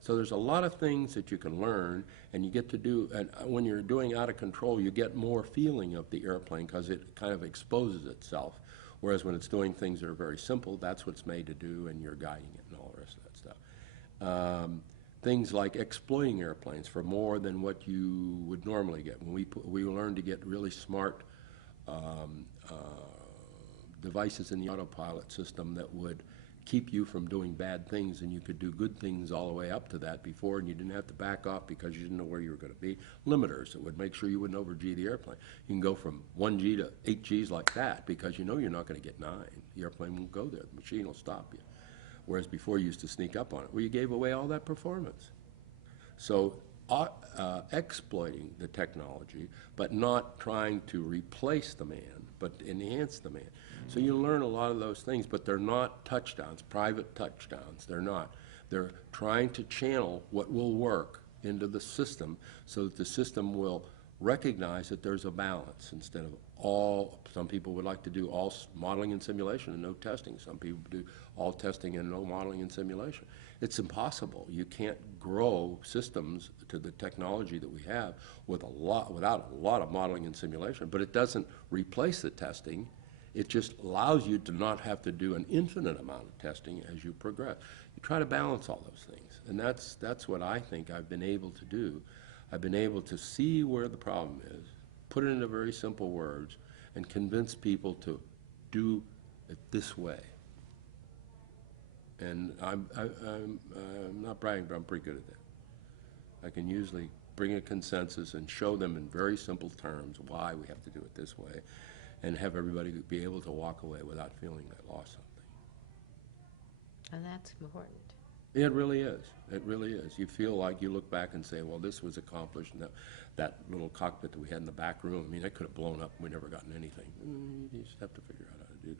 So there's a lot of things that you can learn, and you get to do, and when you're doing out of control, you get more feeling of the airplane because it kind of exposes itself. Whereas when it's doing things that are very simple, that's what it's made to do, and you're guiding it and all the rest of that stuff. Things like exploiting airplanes for more than what you would normally get. When we learned to get really smart devices in the autopilot system that would keep you from doing bad things, and you could do good things all the way up to that before, and you didn't have to back off because you didn't know where you were going to be. Limiters that would make sure you wouldn't over-G the airplane. You can go from 1G to 8 Gs like that because you know you're not going to get 9. The airplane won't go there. The machine will stop you. Whereas before you used to sneak up on it. Well, you gave away all that performance. So exploiting the technology, but not trying to replace the man, but enhance the man. So you learn a lot of those things, but they're not touchdowns, private touchdowns. They're not. They're trying to channel what will work into the system so that the system will recognize that there's a balance instead of all. Some people would like to do all modeling and simulation and no testing. Some people do all testing and no modeling and simulation. It's impossible. You can't grow systems to the technology that we have without a lot of modeling and simulation, but it doesn't replace the testing. It just allows you to not have to do an infinite amount of testing as you progress. try to balance all those things. And that's what I think I've been able to do. I've been able to see where the problem is, put it into very simple words, and convince people to do it this way. And I'm not bragging, but I'm pretty good at that. I can usually bring a consensus and show them in very simple terms why we have to do it this way, and have everybody be able to walk away without feeling they lost something. And that's important. It really is. It really is. You feel like you look back and say, well, this was accomplished, and that little cockpit that we had in the back room, I mean, that could have blown up and we'd never gotten anything. You just have to figure out how to do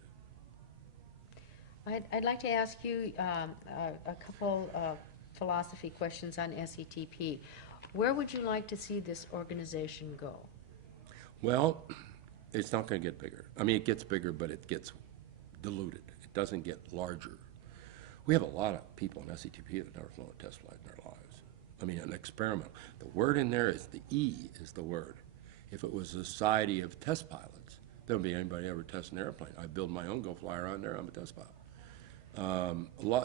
that. I'd like to ask you a couple of philosophy questions on SETP. Where would you like to see this organization go? Well, it's not going to get bigger. I mean, it gets bigger, but it gets diluted. It doesn't get larger. We have a lot of people in SETP that have never flown a test flight in their lives. I mean, an experiment. The word in there is, the E is the word. If it was a society of test pilots, there wouldn't be anybody ever test an airplane. I build my own, go fly around there, I'm a test pilot.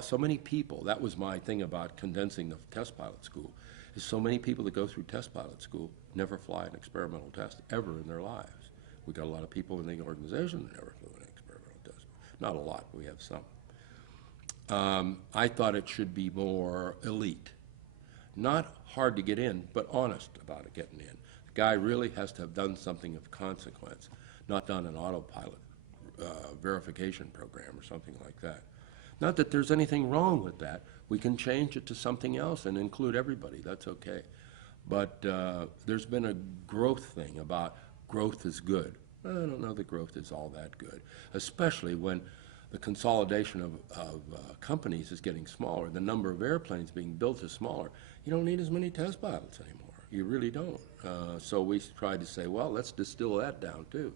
So many people, that was my thing about condensing the test pilot school, is so many people that go through test pilot school never fly an experimental test ever in their lives. We got a lot of people in the organization that never flew an experimental test. Not a lot, but we have some. I thought it should be more elite. Not hard to get in, but honest about it getting in. The guy really has to have done something of consequence, not done an autopilot verification program or something like that. Not that there's anything wrong with that. We can change it to something else and include everybody. That's okay. But there's been a growth thing about growth is good. I don't know that growth is all that good, especially when the consolidation of companies is getting smaller. The number of airplanes being built is smaller. You don't need as many test pilots anymore. You really don't. So we tried to say, well, let's distill that down too.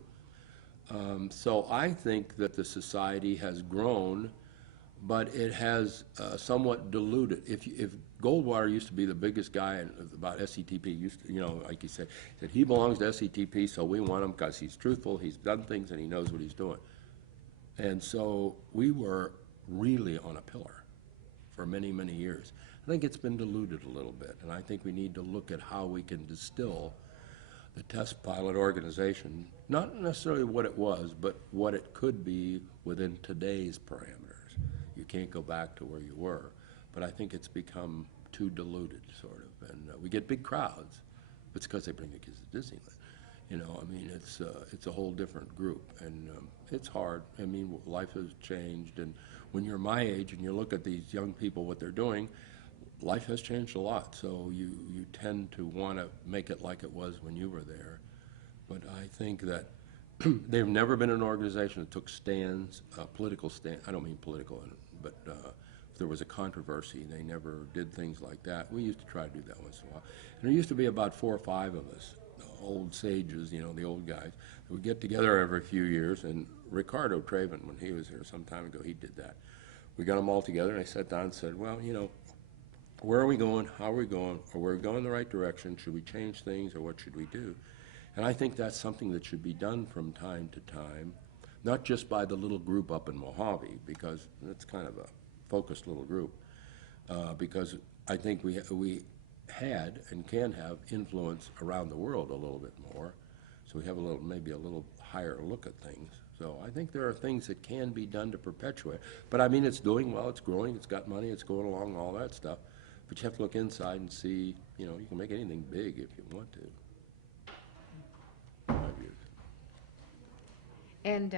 So I think that the society has grown, but it has somewhat diluted. If Goldwater used to be the biggest guy about SETP, used to, like he said he belongs to SETP, so we want him because he's truthful, he's done things, and he knows what he's doing. And so we were really on a pillar for many, many years. I think it's been diluted a little bit, and I think we need to look at how we can distill the test pilot organization, not necessarily what it was, but what it could be within today's parameters. You can't go back to where you were, but I think it's become too diluted, sort of, and we get big crowds, but it's because they bring the kids to Disneyland. I mean, it's a whole different group, and it's hard. I mean, life has changed, and when you're my age and you look at these young people, what they're doing, life has changed a lot, so you tend to want to make it like it was when you were there. But I think that they've never been an organization that took stands, political stand. I don't mean political, but if there was a controversy, they never did things like that. We used to try to do that once in a while. And there used to be about 4 or 5 of us, old sages, the old guys, that would get together every few years, and Ricardo Traven, when he was here some time ago, he did that. We got them all together, and I sat down and said, well, where are we going, how are we going, are we going in the right direction, should we change things, or what should we do? And I think that's something that should be done from time to time, not just by the little group up in Mojave, because that's kind of a focused little group, because I think we had and can have influence around the world a little bit more, so we have maybe a little higher look at things. So I think there are things that can be done to perpetuate. But I mean, it's doing well, it's growing, it's got money, it's going along, all that stuff. But you have to look inside and see, you can make anything big if you want to. My view. And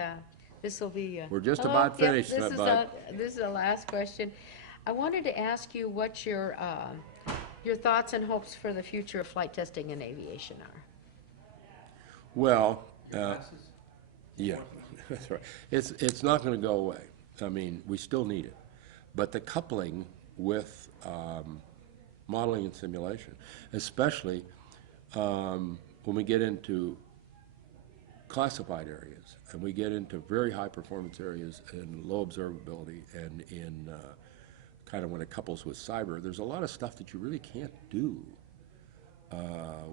this will be... We're just hello? about Yep, finished, this is the last question. I wanted to ask you what your thoughts and hopes for the future of flight testing in aviation are. Well, Glasses? yeah, that's right. It's not going to go away. I mean, we still need it. But the coupling with modeling and simulation, especially when we get into classified areas and we get into very high performance areas in low observability and in kind of when it couples with cyber, there's a lot of stuff that you really can't do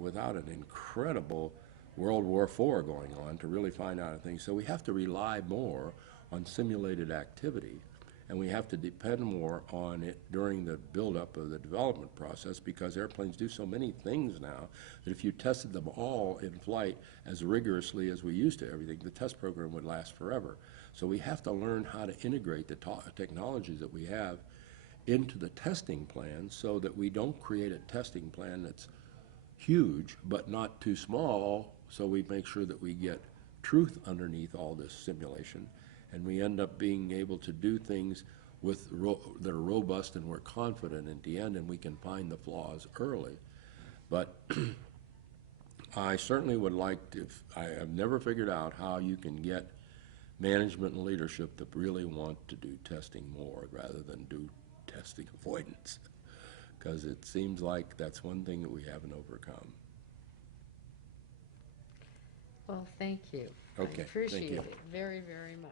without an incredible World War IV going on to really find out things. So we have to rely more on simulated activity. and we have to depend more on it during the buildup of the development process, because airplanes do so many things now that if you tested them all in flight as rigorously as we used to everything, the test program would last forever. So we have to learn how to integrate the technologies that we have into the testing plan so that we don't create a testing plan that's huge but not too small, so we make sure that we get truth underneath all this simulation, and we end up being able to do things that are robust and we're confident at the end, and we can find the flaws early. But I certainly would like to, I have never figured out how you can get management and leadership to really want to do testing more rather than do testing avoidance, because it seems like that's one thing that we haven't overcome. Well, thank you. Okay, I thank appreciate you. it very, very much.